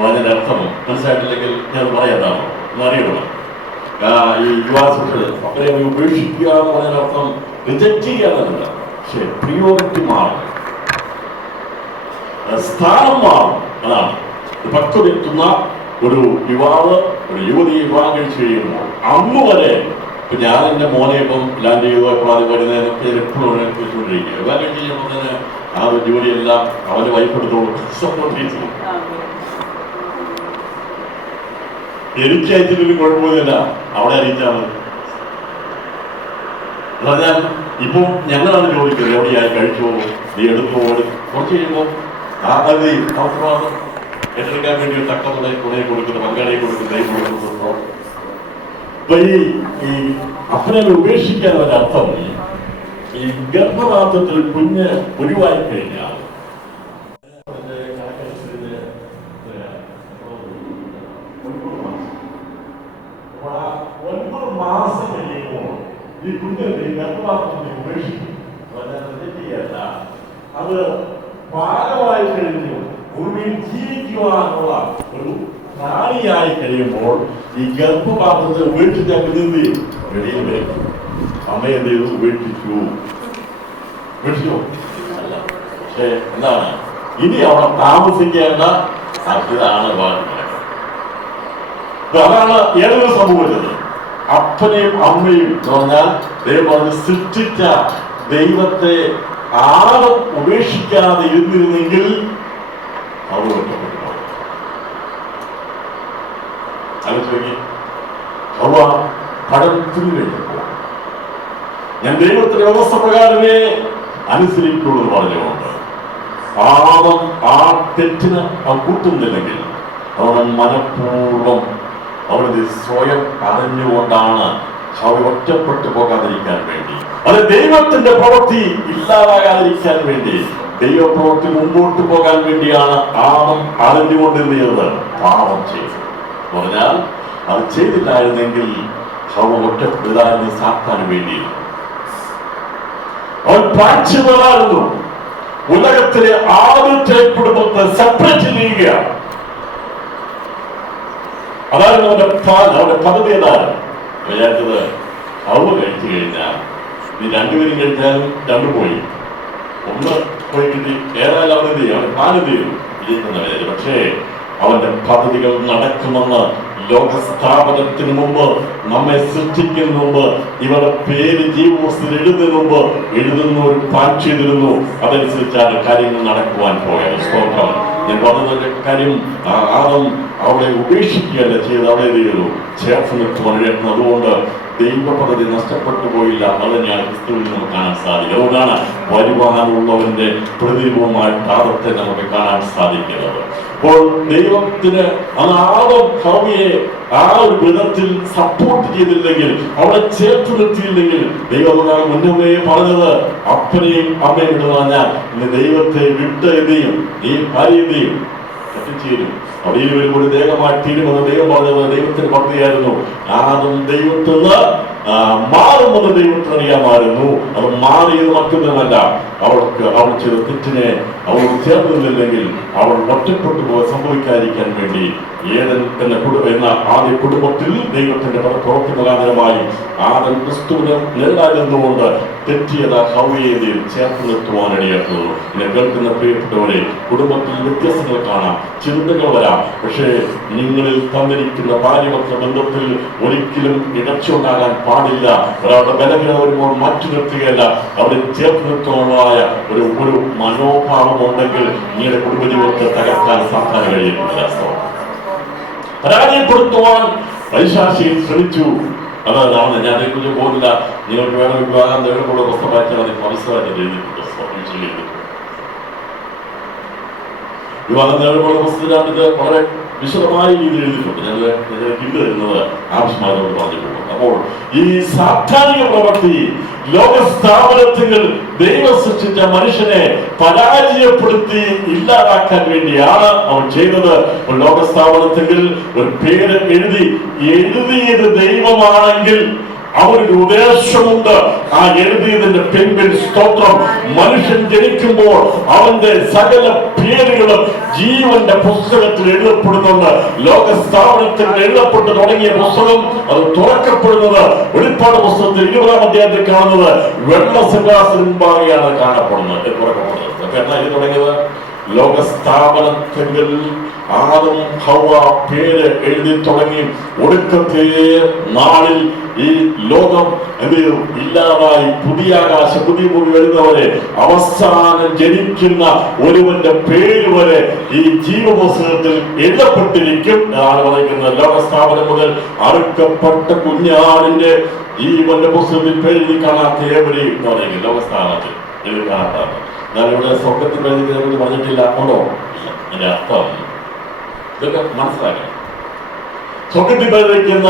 അതിന്റെ അർത്ഥം മനസ്സിലായിട്ടില്ലെങ്കിൽ ഞാൻ പറയാതാണോ എന്നറിയണം. ഈ യുവാസുകൾ അപ്പനെ ഉപേക്ഷിക്കുക എന്ന് പറഞ്ഞ അർത്ഥം റിജക്ട് ചെയ്യാനല്ല. പക്ഷെ പ്രിയോറിറ്റി മാറും, സ്ഥാനം മാറും. അതാണ് പക്വതെത്തുന്ന ഒരു യുവാവ് ഒരു യുവതിയെ വിവാഹം കഴിച്ചു കഴിയുമ്പോൾ അന്ന് വരെ ഇപ്പൊ ഞാൻ എന്റെ മോനെ ഇപ്പം ലാൻഡ് ചെയ്തപ്പോൾ അത് വരുന്നതിനൊക്കെ എപ്പോഴും വെച്ചുകൊണ്ടിരിക്കുക. എല്ലാം ചെയ്യുമ്പോൾ തന്നെ ആ ജോലിയെല്ലാം അവന്റെ വൈപ്പെടുത്തോളും. എനിക്ക് അയച്ചിട്ടൊരു കുഴപ്പമില്ല, അവിടെ അറിയിച്ചാൽ മതി. പറഞ്ഞാൽ ഇപ്പൊ ഞങ്ങളാണ് ചോദിക്കുന്നത്, എവിടെയായി കഴിച്ചോ, നീ എടുത്തോ. കുറച്ച് കഴിയുമ്പോൾ അവസരമാണ് ഏറ്റെടുക്കാൻ വേണ്ടി ഒരു തക്ക തുണയെ കൊടുക്കുന്നത്, പങ്കാളിയെ കൊടുക്കുന്നത്. അപ്പൊ ഈ അപ്പനെ ഉപേക്ഷിക്കാൻ ഒരർത്ഥം, ഈ ഗർഭപാത്രത്തിൽ കുഞ്ഞ് ഒഴിവായി കഴിഞ്ഞാൽ മാസം കഴിയുമ്പോൾ ഈ കുഞ്ഞിന്റെ ഗർഭപാത്രത്തിൽ ഉപേക്ഷിക്കും. അത് പാകമായി കഴിഞ്ഞു ഭൂമിയിൽ ജീവിക്കുവാനുള്ള ഒരു പ്രാണിയായി കഴിയുമ്പോൾ ഈ ഗർഭപാത്രത്തെ ഉപേക്ഷിച്ച കുഞ്ഞിന്റെ വെളിയിൽ വരും. അമ്മ എന്ത് ചെയ്തു? ഉപേക്ഷിച്ചോ? അല്ല. പക്ഷെ എന്താണ്, ഇനി അവിടെ താമസിക്കേണ്ട സാധ്യതയാണ് ഭാഗം. അതാണ് ഏതൊരു സംഭവിച്ചത്. അപ്പനെയും അമ്മയും എന്ന് പറഞ്ഞാൽ ദൈവം സൃഷ്ടിച്ച ദൈവത്തെ ആരും ഉപേക്ഷിക്കാതെ ഇരുന്നിരുന്നെങ്കിൽ അവർ ഒറ്റപ്പെട്ടു. അവ പഠനത്തിന് കഴിഞ്ഞപ്പോൾ ഞാൻ ദൈവത്തിന്റെ വ്യവസ്ഥ പ്രകാരമേ അനുസരിക്കുള്ളൂ എന്ന് പറഞ്ഞുകൊണ്ട് ആദം ആ തെറ്റിന് അവൻ കൂട്ടുന്നില്ലെങ്കിൽ അവൻ മനഃപൂർവ്വം അവനത് സ്വയം അറിഞ്ഞുകൊണ്ടാണ് അവ ഒറ്റപ്പെട്ടു പോകാതിരിക്കാൻ വേണ്ടി, അത് ദൈവത്തിന്റെ പ്രവൃത്തി ഇല്ലാതാകാതിരിക്കാൻ വേണ്ടി, ദൈവപ്രവൃത്തി മുമ്പോട്ട് പോകാൻ വേണ്ടിയാണ് ആദം അറിഞ്ഞുകൊണ്ടിരുന്നത് പാപം ചെയ്തു. പറഞ്ഞാൽ അത് ചെയ്തില്ലായിരുന്നെങ്കിൽ അവ ഒറ്റപ്പെടുതായിരുന്നു സാത്താൻ വേണ്ടി. അവൻ പാക്ഷ്യമായിരുന്നു. ഉലകത്തിലെ ആദ്യത്തെ കുടുംബത്തെ സെപ്പറേറ്റ് ചെയ്യുക, അതായിരുന്നു അവന്റെ പദ്ധതി. ഏതാണ് വിചാരിച്ചത്? അവ കഴിച്ചു കഴിഞ്ഞാൽ നീ രണ്ടുപേരും കഴിച്ചാലും രണ്ടു പോയി, ഒന്ന് പോയി കിട്ടി, ഏതായാലും അവൻ എന്ത് ചെയ്യും? അവൻ പാലെന്ത് ചെയ്യും? വിജയിക്കുന്ന വിചാരിച്ചു. പക്ഷേ അവന്റെ പദ്ധതികൾ നടക്കുമെന്ന് ലോകസ്ഥാപനത്തിന് മുമ്പ്, നമ്മെ സൃഷ്ടിക്കുന്നതിന് മുമ്പ്, ഇവരുടെ പേര് ജീവപുസ്തകത്തിൽ എഴുതുന്നതിന് മുമ്പ് എഴുതുന്ന ഒരു പ്ലാൻ ചെയ്തിരുന്നു. അതനുസരിച്ചാണ് കാര്യങ്ങൾ നടക്കുവാൻ പോയത്. സ്തോത്രം. ഞാൻ പറഞ്ഞതിന്റെ കാര്യം, ആദം അവളെ ഉപേക്ഷിക്കുകയല്ല ചെയ്ത്, അവളെ ചെയ്തു ചേർത്ത് നിർത്തുവാൻ. അതുകൊണ്ട് ദൈവ പദ്ധതി നഷ്ടപ്പെട്ടു പോയില്ല. അത് തന്നെയാണ് ക്രിസ്തുവിൽ നമുക്ക് കാണാൻ സാധിക്കും. അതുകൊണ്ടാണ് വരുവാനുള്ളവന്റെ പ്രതിരൂപമായിട്ട് ആദത്തെ നമുക്ക് കാണാൻ സാധിക്കുന്നത്. അപ്പോൾ ദൈവത്തിന് ആദം ഹവ്വയെ ആ ഒരു വിധത്തിൽ സപ്പോർട്ട് ചെയ്തില്ലെങ്കിൽ, അവളെ ചേർത്ത് നിർത്തിയില്ലെങ്കിൽ, ദൈവം മുന്നേ പറഞ്ഞത് അപ്പനെയും അമ്മയും എന്ന് പറഞ്ഞാൽ ദൈവത്തെ വിട്ട് എന്തെയും ഈ ഭാര്യ എന്തെയും കത്തിച്ചേരും, അവിടെ വരുമ്പോൾ ദേഹമായി തീരുമെന്ന് ദൈവം പറഞ്ഞത് ദൈവത്തിന് പദ്ധതിയായിരുന്നു. ആദം ദൈവത്തിൽ നിന്ന് മാറുമെന്ന് ദൈവത്തിന് അറിയാമായിരുന്നു. അത് മാറിയത് മറ്റൊന്നുമല്ല, അവൾ ചെയ്ത തെറ്റിനെ അവൾ ചേർന്നില്ലെങ്കിൽ അവൾ ഒറ്റപ്പെട്ടു സംഭവിക്കാതിരിക്കാൻ വേണ്ടി ഏതൻ എന്ന ആദ്യ കുടുംബത്തിൽ ദൈവത്തിന്റെ പ്രവൃത്തി മുഖാന്തരമായി ആദം ക്രിസ്തുവിനെ നേടാനെന്നുകൊണ്ട് തെറ്റിയത് ഹവ്വയെ ചേർത്ത് നിർത്തുവാനിടയാക്കുന്നു. എന്നെ കേൾക്കുന്ന പ്രിയപ്പെട്ടവരെ, കുടുംബത്തിൽ വ്യത്യാസങ്ങൾ കാണാം, ചിന്തകൾ വരാം. പക്ഷേ നിങ്ങളിൽ തന്നിരിക്കുന്ന ഭാര്യമക്ക ബന്ധത്തിൽ ഒരിക്കലും ഇടച്ചുണ്ടാകാൻ പാടില്ല. ഒരാളുടെ ബലഹീനത വരുമ്പോൾ മാറ്റി നിർത്തുകയല്ല, അവരെ ചേർത്ത് നിർത്തുവാനായ ഒരു മനോഭാവം ഉണ്ടെങ്കിൽ നിങ്ങളുടെ കുടുംബജീവിതത്തെ തകർക്കാൻ സാധാരണ കഴിയുന്നില്ല. പരാജയപ്പെടുത്തുവാൻ പൈശാചികൾ ശ്രമിച്ചു. അതാണ് ഞാൻ അതിനെക്കുറിച്ച് പോകുന്നില്ല. നിങ്ങൾക്ക് വേണം വിവാഹം നേടുമ്പോൾ പുസ്തകം വായിച്ചാൽ മതി. മനസ്സിലാക്കി എഴുതിയിട്ടുണ്ട്. വിവാഹം നേടുമ്പോൾ പുസ്തകത്തിലാണ് ഇത് വളരെ വിശദമായ രീതിയിൽ എഴുതിയിട്ടുണ്ട്. ഞങ്ങൾ ഹിന്ദു തരുന്നത് ആവശ്യമായതോട് പറഞ്ഞു പോകും. അപ്പോൾ ഈ സാധാരണ പ്രവൃത്തി ലോകസ്ഥാപനത്തിൽ ദൈവം സൃഷ്ടിച്ച മനുഷ്യനെ പരാജയപ്പെടുത്തി ഇല്ലാതാക്കാൻ വേണ്ടിയാണ് അവൻ ചെയ്തത്. ലോകസ്ഥാപനത്തിൽ ഒരു പേര് എഴുതിയത് ദൈവമാണെങ്കിൽ അവനൊരു ഉദ്ദേശമുണ്ട്. ആ എഴുതിയതിന്റെ പിൻപിൽ സ്തോത്രം, മനുഷ്യൻ ജനിക്കുമ്പോൾ അവന്റെ സകല പേരുകളും ജീവന്റെ പുസ്തകത്തിൽ എഴുതപ്പെടുന്നുണ്ട്. ലോകസ്ഥാപനത്തിൽ എഴുതപ്പെട്ടു തുടങ്ങിയ പുസ്തകം അത് തുറക്കപ്പെടുന്നത് വെളിപ്പാട് പുസ്തകത്തിൽ 20-ാം അധ്യായത്തിൽ കാണുന്നത് വെള്ള സിംഹാസനം മുമ്പാകെയാണ് കാണപ്പെടുന്നത്, തുറക്കപ്പെടുന്നത്. എന്നാ ഇത് തുടങ്ങിയത് ലോകസ്ഥാപനത്തിൽ ആദം ഹവ്വ പേര് എഴുതി തുടങ്ങി ഒടുക്കത്തെ നാളിൽ ഈ ലോകം ഇല്ലാതായി പുതിയ ആകാശം പുതിയ ഭൂമി വരുന്നവരെ അവസാനം ജനിക്കുന്ന ഒരുവന്റെ പേര് വരെ ഈ ജീവപുസ്തകത്തിൽ എഴുതപ്പെട്ടിരിക്കും എന്നാണ് പറയുന്നത്. ലോകസ്ഥാപനം മുതൽ അറുക്കപ്പെട്ട കുഞ്ഞാടിന്റെ ജീവന്റെ പുസ്തകത്തിൽ പേര് കാണാത്ത ഏവരെയും എന്ന് പറയുന്നത് ലോകസ്ഥാപനത്തിൽ എഴുതി കാണാത്ത. എന്നാൽ ഇവിടെ സ്വർഗത്തിൽ പേരിനെ കുറിച്ച് പറഞ്ഞിട്ടില്ല ഉണ്ടോ? അതിന്റെ അർത്ഥം ഇതൊക്കെ മനസ്സിലാക്കണം. സ്വർഗത്തിൽ പേരിക്കുന്ന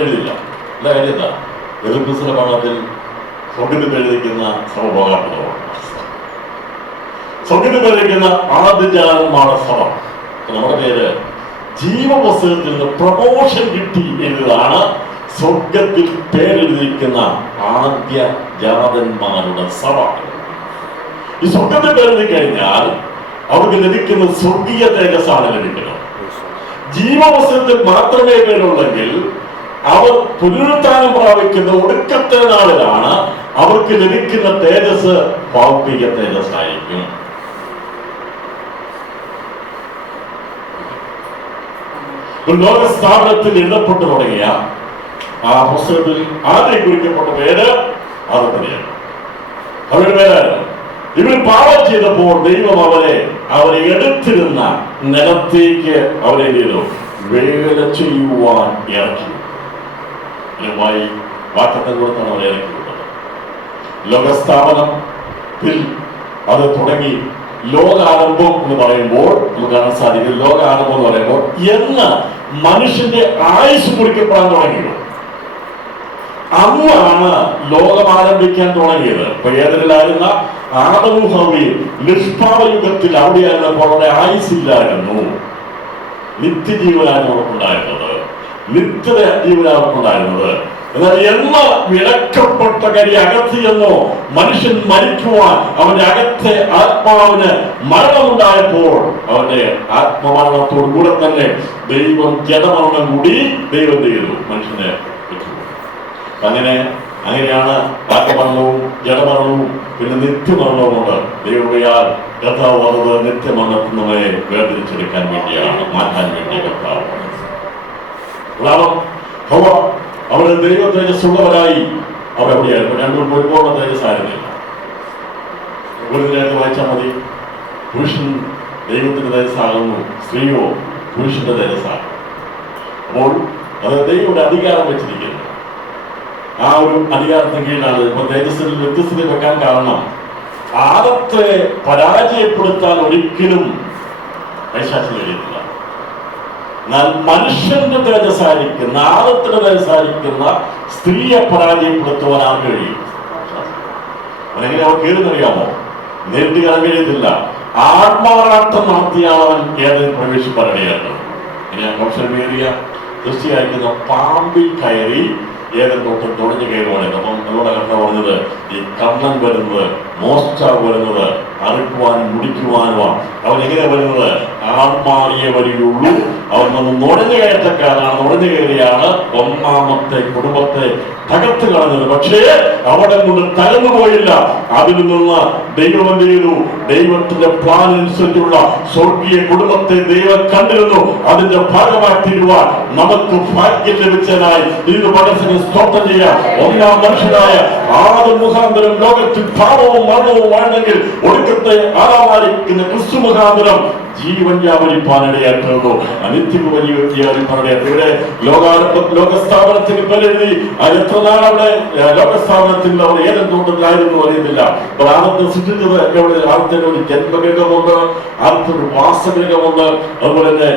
എഴുതില്ല. എന്താ കാര്യം എന്താ? എതിർപ്പിസിന്റെ പാഠത്തിൽ സ്വർഗത്തിൽ പേരിക്കുന്ന സമപോകാട്ടമാണ്. സ്വർഗത്തിൽ പേരിക്കുന്ന ആദ്യജാതന്മാരുടെ സഭ. നമ്മുടെ പേര് ജീവപുസ്തകത്തിൽ നിന്ന് പ്രമോഷൻ കിട്ടി എന്നതാണ് സ്വർഗത്തിൽ പേരെഴുതിയിരിക്കുന്ന ആദ്യ ജാതന്മാരുടെ സഭ. ഈ സ്വർഗത്തിൽ പേരെഴുതി കഴിഞ്ഞാൽ അവർക്ക് ലഭിക്കുന്ന സ്വർഗീയ തേജസ്സാണ് ലഭിക്കുന്നത്. ജീവപുസ്തകത്തിൽ മാത്രമേ പേരുള്ളെങ്കിൽ അവർ പുനരുത്ഥാനം പ്രാപിക്കുന്ന ഒടുക്കത്തെ നാളിലാണ് അവർക്ക് ലഭിക്കുന്ന തേജസ് ഭൗതിക തേജസ്സായിരിക്കും. ലോകസ്ഥാപനത്തിൽ എഴുതപ്പെട്ടു തുടങ്ങിയ ആ പുസ്തകത്തിൽ ആദ്യം കുറിക്കപ്പെട്ട പേര് അത് തന്നെയാണ്. അവരുടെ പേരായിരുന്നു. ഇവർ പാപം ചെയ്തപ്പോൾ ദൈവം അവരെ എടുത്തിരുന്ന നിലത്തേക്ക് അവരെ ചെയ്തു വേല ചെയ്യുവാൻ ഇറക്കി. വാക്കത്തെ കൊടുത്താണ് അവരെ ഇറക്കിവിട്ടത്. ലോകസ്ഥാപനത്തിൽ അത് തുടങ്ങി ലോകാരംഭം എന്ന് പറയുമ്പോൾ നമുക്ക് കാണാൻ സാധിക്കും. ലോകാരംഭം എന്ന് പറയുമ്പോൾ എന്ന് മനുഷ്യന്റെ ആയുസ് കുറിക്കപ്പെടാൻ തുടങ്ങിയത് അന്നാണ് ലോകം ആരംഭിക്കാൻ തുടങ്ങിയത്. ഇപ്പൊ ഏതിലായിരുന്ന ആദവും ഹവ്വയും നിഷ്പാപയുഗത്തിൽ അവിടെയായിരുന്നപ്പോൾ അവരുടെ ആയുസില്ലായിരുന്നു. നിത്യജീവനാണ് അവർക്കുണ്ടായിരുന്നത്, നിത്യത ജീവനാണ് അവർക്കുണ്ടായിരുന്നത്. എന്നാൽ എന്ന് വിലക്കപ്പെട്ട കരി അകത്ത് ചെന്നോ മനുഷ്യൻ മരിക്കുവാൻ അവന്റെ അകത്തെ ആത്മാവിന് മരണമുണ്ടായപ്പോൾ അവന്റെ ആത്മമരണത്തോടു കൂടെ തന്നെ ദൈവം ജഡമരണം കൂടി ദൈവം ചെയ്തു മനുഷ്യനെ. അങ്ങനെയാണ് ആത്മമരണവും ജഡമരണവും പിന്നെ നിത്യമരണവും ഉണ്ട്. ദൈവയാൽ കർത്താവ് വന്നത് നിത്യമരണത്തിൽ നമ്മെ വേർതിരിച്ചെടുക്കാൻ വേണ്ടിയാണ്, മാറ്റാൻ വേണ്ടി കർത്താവ്. അവരുടെ ദൈവ തേജസ്സുള്ളവരായി അവർ എവിടെയായിരുന്നു? രണ്ടും ഒരുപോലെ തേജസ്സായിരുന്നില്ല. ഒരു നേരത്തെ വായിച്ചാൽ മതി. പുരുഷൻ ദൈവത്തിന്റെ തേജസ്സാകുന്നു, സ്ത്രീയോ പുരുഷന്റെ തേജസ്സാകും. അപ്പോൾ അത് ദൈവയുടെ അധികാരം വെച്ചിരിക്കുന്നു. ആ ഒരു അധികാരത്തിന് കീഴിലാണ് ഇപ്പൊ തേജസ്സിൽ വ്യത്യസ്തത വെക്കാൻ കാരണം ആദത്തെ പരാജയപ്പെടുത്താൻ ഒരിക്കലും പൈശാചിന് കഴിയത്തില്ല. എന്നാൽ മനുഷ്യന്റെ തേജസ്സായിരിക്കുന്ന ആദത്തിന്റെ തേജസ്സായിരിക്കുന്ന സ്ത്രീയെ പരാജയപ്പെടുത്തുവാൻ ആർക്ക് കഴിയും? അവനെങ്ങനെ അവർ കയറുന്നറിയാമോ? നേരിട്ട് കയറാൻ കഴിയത്തില്ല. ആത്മാറാട്ടം നടത്തിയാണ് അവൻ ഏതെങ്കിലും പ്രവേശിപ്പാനിടയായിട്ട്. ഇങ്ങനെ വംശമേറിയ സൃഷ്ടിയായിരിക്കുന്ന പാമ്പിൽ കയറി ഏതൊക്കെ തോട്ടം തുഴഞ്ഞു കയറുവാണ്. അപ്പം നമ്മളോട് കർത്താവ് പറഞ്ഞത് ഈ കണ്ണൻ വരുന്നത്, മോഷ്ടാവ് വരുന്നത് അറുക്കുവാനും മുടിക്കുവാനുമാണ്. അവൻ എങ്ങനെ വരുന്നത്? ആത്മാറിയ വഴിയുള്ളൂ. അവൻ വന്ന് നുഴഞ്ഞു കയറ്റക്കാരാണ്. നുഴഞ്ഞു കയറിയാണ് ഒന്നാമത്തെ കുടുംബത്തെ തകർത്ത് കളഞ്ഞത്. പക്ഷേ അവിടെ കൊണ്ട് തകർന്നു പോയില്ല. അതിൽ നിന്ന് ദൈവം എന്ത് ചെയ്തു? ദൈവത്തിന്റെ പ്ലാൻ അനുസരിച്ചുള്ള സ്വർഗീയ കുടുംബത്തെ ദൈവം കണ്ടിരുന്നു. അതിന്റെ ഭാഗമായി തീരുവാൻ നമുക്ക് ഭാഗ്യം ലഭിച്ചതിനായി ഇത് പരസ്യം സ്തോത്രം ചെയ്യാം. ഒന്നാം മനുഷ്യനായ ആദം മുഖാന്തരം ലോകത്തിൽ പാപവും മരണവും ആണെങ്കിൽ ഒടുക്കത്തെ ആരാമാരിക്കുന്ന ക്രിസ്തു മുഖാന്തരം ജീവൻ വ്യാപരിപ്പാനിടയായിട്ടുള്ളൂ. ഇവിടെ ലോകസ്ഥാപനത്തിന് പേരെഴുതി എത്ര നാൾ അവിടെ ലോകസ്ഥാപനത്തിൽ അവർ ഏതെങ്കിലും തോട്ടത്തിലായിരുന്നു അറിയുന്നില്ല. അപ്പോൾ ആദത്തെ സൃഷ്ടിച്ചത് എവിടെ? ആദത്തിന് ഒരു ജന്മഗൃഹമുണ്ട്, ആദത്തിന് ഒരു വാസഗൃഹമുണ്ട്. അതുപോലെ തന്നെ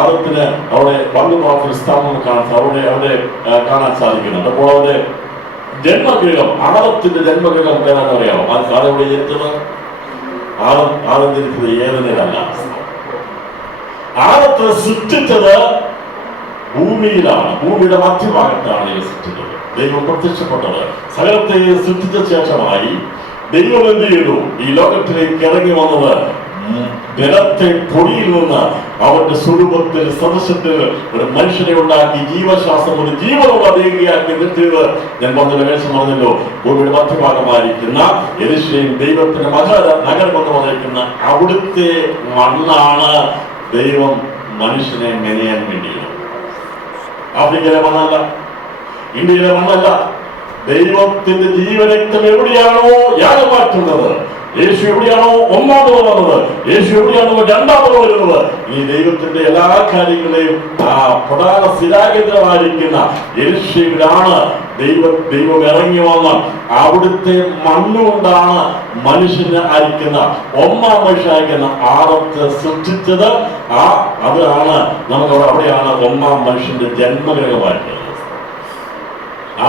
ആദത്തിന് അവിടെ വന്നുപാർക്കുന്ന സ്ഥാപനം അവിടെ കാണാൻ സാധിക്കുന്നുണ്ട്. അപ്പോൾ അവരുടെ ജന്മഗൃഹം, ആദത്തിന്റെ ജന്മഗൃഹം ഏതാണെന്ന് അറിയാമോ? ആരെവിടെ ജനിച്ചത്? ആദം ജനിച്ചത് ഏതെന്നിലല്ല. ആദത്തെ സൃഷ്ടിച്ചത് ഭൂമിയിലാണ്. ഭൂമിയുടെ മധ്യഭാഗത്താണ് ഇത് സൃഷ്ടിച്ചത്. ദൈവം പ്രത്യക്ഷപ്പെട്ടത് സകലത്തെ സൃഷ്ടിച്ച ശേഷമായി ദൈവം എന്ത് ചെയ്തു? ഈ ലോകത്തിലേക്ക് ഇറങ്ങി വന്നത് ജലത്തെ പൊടിയിൽ നിന്ന് അവന്റെ സ്വരൂപത്തിൽ സദസ്യത്തിൽ ഒരു മനുഷ്യനെ ഉണ്ടാക്കി ജീവശാസ്ത്രം ഒരു ജീവനുള്ള ദേഹിയാക്കി നിർത്തിയത് ഞാൻ പറഞ്ഞല്ലോ. ഭൂമിയുടെ മധ്യഭാഗമായിരിക്കുന്ന യെരൂശലേം ദൈവത്തിന്റെ നഗരം എന്ന് പറഞ്ഞിരിക്കുന്ന അവിടുത്തെ മണ്ണാണ് ദൈവം മനുഷ്യനെ മെനയാൻ വേണ്ടിയത്. ആഫ്രിക്കയിലെ മണ്ണല്ല, ഇന്ത്യയിലെ മണ്ണല്ല. ദൈവത്തിന്റെ ജീവരക്തം എവിടെയാണോ യാഗമാറ്റുന്നത്, യേശു എവിടെയാണോ ഒന്നാമത് വന്നത്, യേശു എവിടെയാണോ രണ്ടാമത് വരുന്നത്, ഈ ദൈവത്തിന്റെ എല്ലാ കാര്യങ്ങളെയും പ്രധാന സ്ഥിരാകേന്ദ്രമായിരിക്കുന്ന യെരൂശലേമിലാണ് ദൈവം ഇറങ്ങി വന്ന് അവിടുത്തെ മണ്ണുകൊണ്ടാണ് മനുഷ്യന് അയക്കുന്ന ഒന്നാം മനുഷ്യൻ അയക്കുന്ന ആദത്തെ സൃഷ്ടിച്ചത്. അതാണ് നമുക്ക് അവിടെയാണ് ഒന്നാം മനുഷ്യന്റെ ജന്മഗ്രഹമായിട്ടുള്ളത്.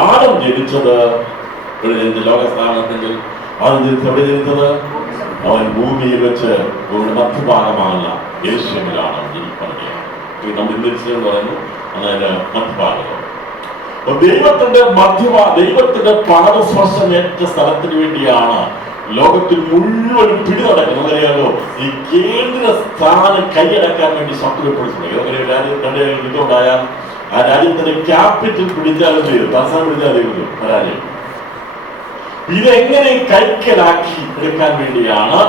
ആദം ജനിച്ചത് ലോകസ്ഥാനത്തിൽ എവിടെ ജനിച്ചത്? അവൻ ഭൂമിയിൽ വെച്ച് ഭൂമിയുടെ മധ്യഭാഗമാകുന്ന യെരൂശലേമിലാണ് ജനിക്കുന്നത്. നമ്മൾ ഇന്ത്യൻ പറയുന്നു അതായത് മധ്യഭാഗം. ദൈവത്തിന്റെ പാദസ്പർശമേറ്റ സ്ഥലത്തിന് വേണ്ടിയാണ് ലോകത്തിൽ മുഴുവൻ പിടി നടക്കുന്നത്. അറിയാലോ, ഈ കേന്ദ്ര സ്ഥാനം കൈയടക്കാൻ വേണ്ടി ശത്രു ഇതുണ്ടായാൽ ആ രാജ്യത്തിന്റെ ക്യാപിറ്റൽ പിടിച്ചാലും ചെയ്തു, തലസ്ഥാനം പിടിച്ചാൽ ചെയ്തു പരാജയം. ഇതെങ്ങനെ കൈക്കലാക്കി എടുക്കാൻ വേണ്ടിയാണ്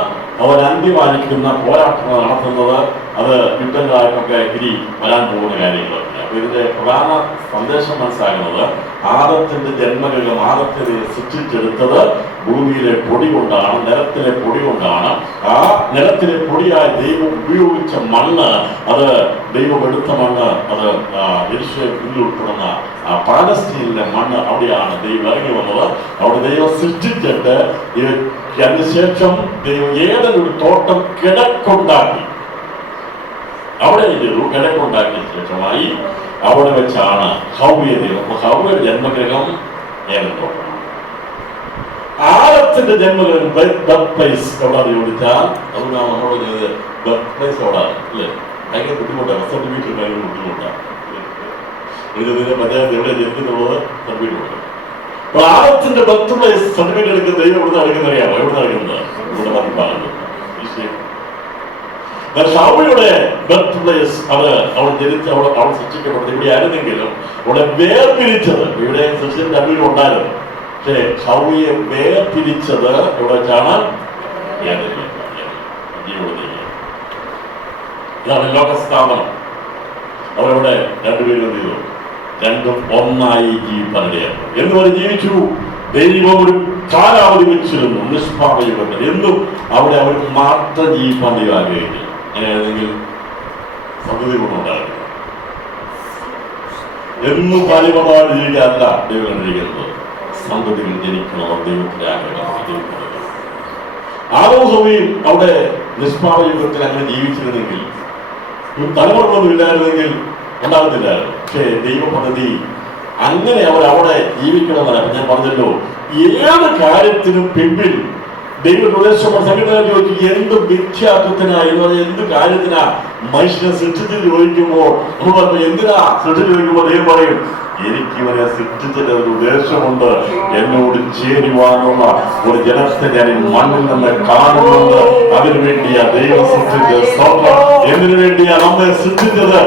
അവർ അന്ത്യമാനിക്കുന്ന പോരാട്ടങ്ങൾ നടത്തുന്നത്. അത് യുദ്ധങ്ങളായിട്ടൊക്കെ ഇനി വരാൻ പോകുന്ന കാര്യങ്ങളൊക്കെ. അപ്പൊ ഇതിന്റെ പ്രധാന സന്ദേശം മനസ്സിലാകുന്നത് ആദത്തിന്റെ ജന്മഗൃഹം, ആദത്തെ സൃഷ്ടിച്ചെടുത്തത് ഭൂമിയിലെ പൊടി കൊണ്ടാണ്, നിലത്തിലെ പൊടി കൊണ്ടാണ്. ആ നിലത്തിലെ പൊടിയായി ദൈവം ഉപയോഗിച്ച മണ്ണ്, അത് ദൈവം എടുത്ത മണ്ണ്, അത് യെരൂശലേമിൽ ഉൾപ്പെടുന്ന പാലസ്തീനിലെ മണ്ണ്, അവിടെയാണ് ദൈവം ഇറങ്ങി വന്നത്. അവിടെ ദൈവം സൃഷ്ടിച്ചിട്ട് അതിനുശേഷം ദൈവം ഏതൊരു തോട്ടം കിടക്കുണ്ടാക്കി, അവിടെ കിടക്കുണ്ടാക്കിയ ശേഷമായി അവിടെ വെച്ചാണ് ഹവ്വയെ ദൈവം. ഹവ്വയുടെ ജന്മഗ്രഹം ഏതൻ തോട്ടം. ആദത്തിന്റെ ജന്മഗ്രഹം ബർത്ത് പ്ലേസ് എവിടെ ചോദിച്ചാൽ അതുകൊണ്ടാണ് നമ്മളോട് ബർത്ത് പ്ലേസ് എവിടെയാണ് അല്ലേ? ഭയങ്കര ബുദ്ധിമുട്ടാണ്. സർട്ടിഫിക്കറ്റ് ഭയങ്കര ബുദ്ധിമുട്ടാണ്. പഞ്ചായത്ത് എവിടെ ജനിക്കുന്നുള്ളത് സർട്ടിഫിക്കറ്റ്. അപ്പോൾ ആദത്തിന്റെ ബർത്ത് പ്ലേസ് സർട്ടിഫിക്കറ്റ് എടുക്കുന്ന ദൈവം എവിടെ നടക്കുന്ന അറിയാമോ? എവിടെ നടക്കുന്നത്? ഇവിടെ മധ്യഭാഗത്ത്. ഹവ്വയുടെ ബർത്ത് പ്ലേസ് അവിടെ ജനിച്ച് അവിടെ സൃഷ്ടിക്കപ്പെട്ടത് ഇവിടെ ആയിരുന്നെങ്കിലും അവിടെ വേർപിരിച്ചത് ഇവിടെ സൃഷ്ടിന്റെ അടിയിൽ ഉണ്ടായിരുന്നു. പക്ഷേ ഹവ്വയെ വേർപിരിച്ചത് ഇവിടെ വെച്ചാണ്. ഇതാണ് ലോകസ്ഥാപനം. അവരവിടെ രണ്ടുപേരും എന്ത് ചെയ്തു? രണ്ടും ഒന്നായി ജീവിപ്പാനിടയാണ്. എന്നുവരെ ജീവിച്ചു. ദൈവം ഒരു കാലാവധി വെച്ചിരുന്നു, നിഷ്പാപയുഗത്തിൽ. എന്നും അവിടെ അവർ മാത്രം ജീവിപ്പാൻ ദൈവം ആഗ്രഹിക്കുന്നു. അങ്ങനെയാണെങ്കിൽ സന്തതി കൊണ്ടുണ്ടായിരുന്നു. എന്നും കാലിമതാണ് ജീവിക്കാനല്ല ദൈവം കണ്ടിരിക്കുന്നത്. സന്തതികൾ ജനിക്കണം, ദൈവത്തിന്റെ ആഗ്രഹം. ആദവും ഹവ്വയും അവിടെ നിഷ്പാപയുഗത്തിൽ അങ്ങനെ ജീവിച്ചിരുന്നെങ്കിൽ, തലമുറകളൊന്നും ഇല്ലായിരുന്നെങ്കിൽ ഉണ്ടാകത്തില്ലായിരുന്നു. പക്ഷേ ദൈവ പദ്ധതി അങ്ങനെ അവിടെ ജീവിക്കണമെന്നല്ല. ഞാൻ പറഞ്ഞല്ലോ, ഏത് കാര്യത്തിനും പിന്നിൽ ദൈവോദ്ദേശം സംഘടന ചോദിച്ചു എന്ത് മിഥ്യാത്വത്തിനാ എന്ന് പറഞ്ഞാൽ എന്ത് കാര്യത്തിനാ മനുഷ്യനെ സൃഷ്ടിച്ച് ചോദിക്കുമ്പോൾ നമ്മൾ പറഞ്ഞു എന്തിനാ സൃഷ്ടിച്ച് ചോദിക്കുമ്പോൾ ദൈവം പറയും എനിക്ക് ഇവരെ സൃഷ്ടിച്ചതിന്റെ ഒരു ഉദ്ദേശമുണ്ട്. എന്നോട് ചേരുവാനുള്ള ഒരു ജനത്തെ ഞാൻ മണ്ണിൽ നിന്ന് കാണുന്നുണ്ട്. അതിനു വേണ്ടിയാ ദൈവം സൃഷ്ടിച്ചത്. സ്തോത്രം. എന്തിനു വേണ്ടിയാ നമ്മെ സൃഷ്ടിച്ചത്?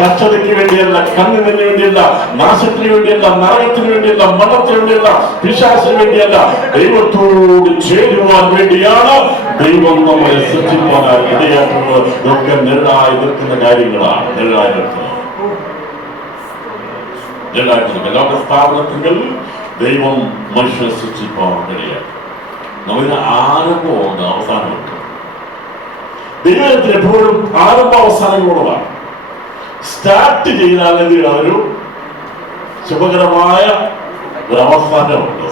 കഷ്ടതയ്ക്ക് വേണ്ടിയല്ല, കണ്ണിന് വേണ്ടിയല്ല, നാശത്തിന് വേണ്ടിയല്ല, നരകത്തിന് വേണ്ടിയല്ല, മരണത്തിന് വേണ്ടിയല്ല, പിശാചിന് വേണ്ടിയല്ല, ദൈവത്തോട് ചേരുവാൻ വേണ്ടിയാണ് ദൈവം നമ്മളെ സൃഷ്ടിക്കാനായി ഇടയാക്കുന്നത്. ഇതൊക്കെ നിഴലായി നിൽക്കുന്ന കാര്യങ്ങളാണ്. നിഴലായി നിൽക്കുന്നത് ലോകസ്ഥാപനത്തിൽ ദൈവം മനുഷ്യനെ സൃഷ്ടിക്കാൻ ഇടയായി. നമുക്കിന് ആരംഭമുണ്ട്, അവസാനമുണ്ട്. ദൈവത്തിന് എപ്പോഴും ആരംഭ അവസാനങ്ങളുള്ളതാണ്. സ്റ്റാർട്ട് ചെയ്താൽ ഒരു ശുഭകരമായ ഒരു അവസാനമുണ്ട്.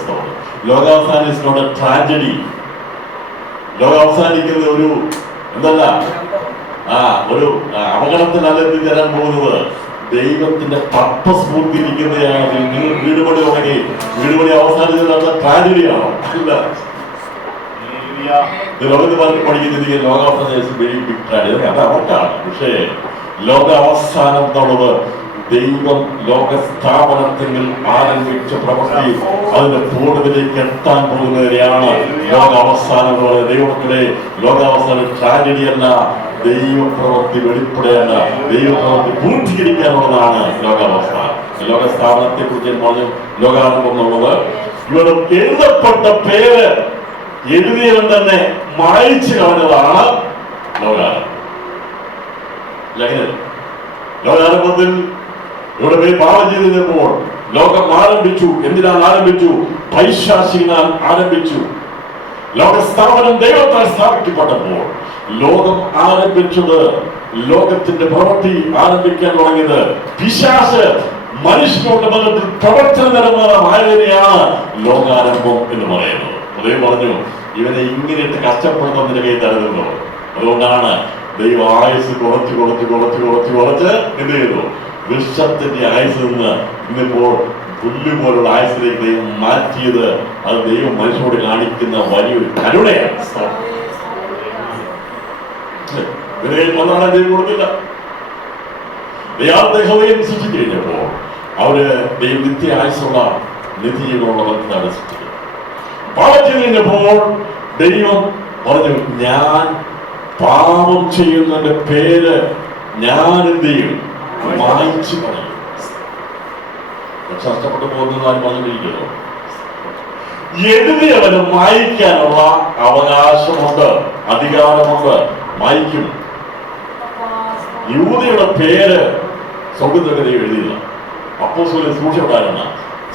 ലോകാവസാനം ഇസ് നോട്ട് എ ട്രാജഡി. ലോകാവസാനിക്കുന്ന ഒരു എന്തല്ല ഒരു അപകടത്തിനല്ല എത്തിച്ചേരാൻ പോകുന്നത്. ദൈവത്തിന്റെ പർപ്പസ് പൂർത്തിയിരിക്കുന്നതാണ്. നിങ്ങൾ വീടുപണി തുടങ്ങി, വീടുപണി അവസാനിച്ചത് ട്രാജഡിയാണോ? അല്ല. ലോകത്ത് പറഞ്ഞ് പഠിക്കുന്നത് ലോകാവസാനം വെരി ബിഗ് ട്രാജഡി, അത് അവർക്കാണ്. പക്ഷേ ലോക അവസാനം എന്നുള്ളത് ദൈവം ലോക സ്ഥാപനത്തിൽ ആരംഭിച്ച പ്രവൃത്തി അതിന്റെ പൂർണ്ണതയിലേക്ക് എത്താൻ പോകുന്നവരെയാണ് ലോകാവസാനം. ദൈവത്തിലെ ലോകാവസാനം ട്രാജഡി അല്ല, ദൈവപ്രവൃത്തി വെളിപ്പെടെയാണ്, ദൈവപ്രവൃത്തി പൂർത്തീകരിക്കാനുള്ളതാണ് ലോകാവസാനം. ലോകസ്ഥാപനത്തെ കുറിച്ച് ഞാൻ പറഞ്ഞു. ലോകാരംഭം എന്നുള്ളത് ഇവിടെ എഴുതപ്പെട്ട പേര് എഴുതിയവൻ തന്നെ മായ്ച്ചു കളഞ്ഞതാണ് ലോകാരംഭം. ലോകാരംഭത്തിൽ ഇവിടെ പോയി പാപം ചെയ്തപ്പോൾ ലോകം ആരംഭിച്ചു. എന്തിനാണ് ആരംഭിച്ചു? പൈശാചികനാൽ ആരംഭിച്ചു. ലോകസ്ഥാപനം ദൈവത്താൽ സ്ഥാപിക്കപ്പെട്ടപ്പോൾ ലോകം ആരംഭിച്ചത്, ലോകത്തിന്റെ പ്രവൃത്തി ആരംഭിക്കാൻ തുടങ്ങിയത് പിശാച് മനുഷ്യരുടെ ബന്ധത്തിൽ പ്രവർത്തനപരമായതിനെയാണ് ലോകാരംഭം എന്ന് പറയുന്നത്. അതേ പറഞ്ഞു, ഇവനെ ഇങ്ങനെയിട്ട് കഷ്ടപ്പെടുന്നതിന്റെ കൈ തരുന്നുള്ളൂ. അതുകൊണ്ടാണ് ദൈവം ആയുസ് കുറച്ച് എന്ത് ചെയ്തു? വൃക്ഷത്തിന്റെ ആയുസ് നിന്ന് ഇന്നിപ്പോൾ പുല്ല് പോലുള്ള ആയുസിലേക്ക് ദൈവം മാറ്റിയത്. അത് ദൈവം മനുഷ്യരോട് കാണിക്കുന്ന വലിയൊരു കരുണയാണ്. ഒന്നാണ് ദൈവം കൊടുക്കില്ല. ദൈവം സൃഷ്ടിച്ചു കഴിഞ്ഞപ്പോ അവര് ദൈവം നിത്യ ആയുസുള്ള നിധികളുള്ളവർക്ക് സൃഷ്ടിച്ചു. പാപം ചെയ്ത് കഴിഞ്ഞപ്പോൾ ദൈവം പറഞ്ഞു, ഞാൻ പാപം ചെയ്യുന്നതിന്റെ പേര് ഞാൻ എന്ത് ചെയ്യും? മായ്ച്ചു കളയും. നഷ്ടപ്പെട്ടു പോകുന്നതായി പറഞ്ഞിരിക്കുന്നു. എഴുതിയവന് മായ്ക്കാനുള്ള അവകാശമുണ്ട്, അധികാരമുണ്ട്, മായ്ക്കും. യൂദയുടെ പേര് സ്വർഗ്ഗത്തിൽ എഴുതിയില്ല. അപ്പോസ്തലൻ സൂക്ഷിച്ചുണ്ടായിരുന്ന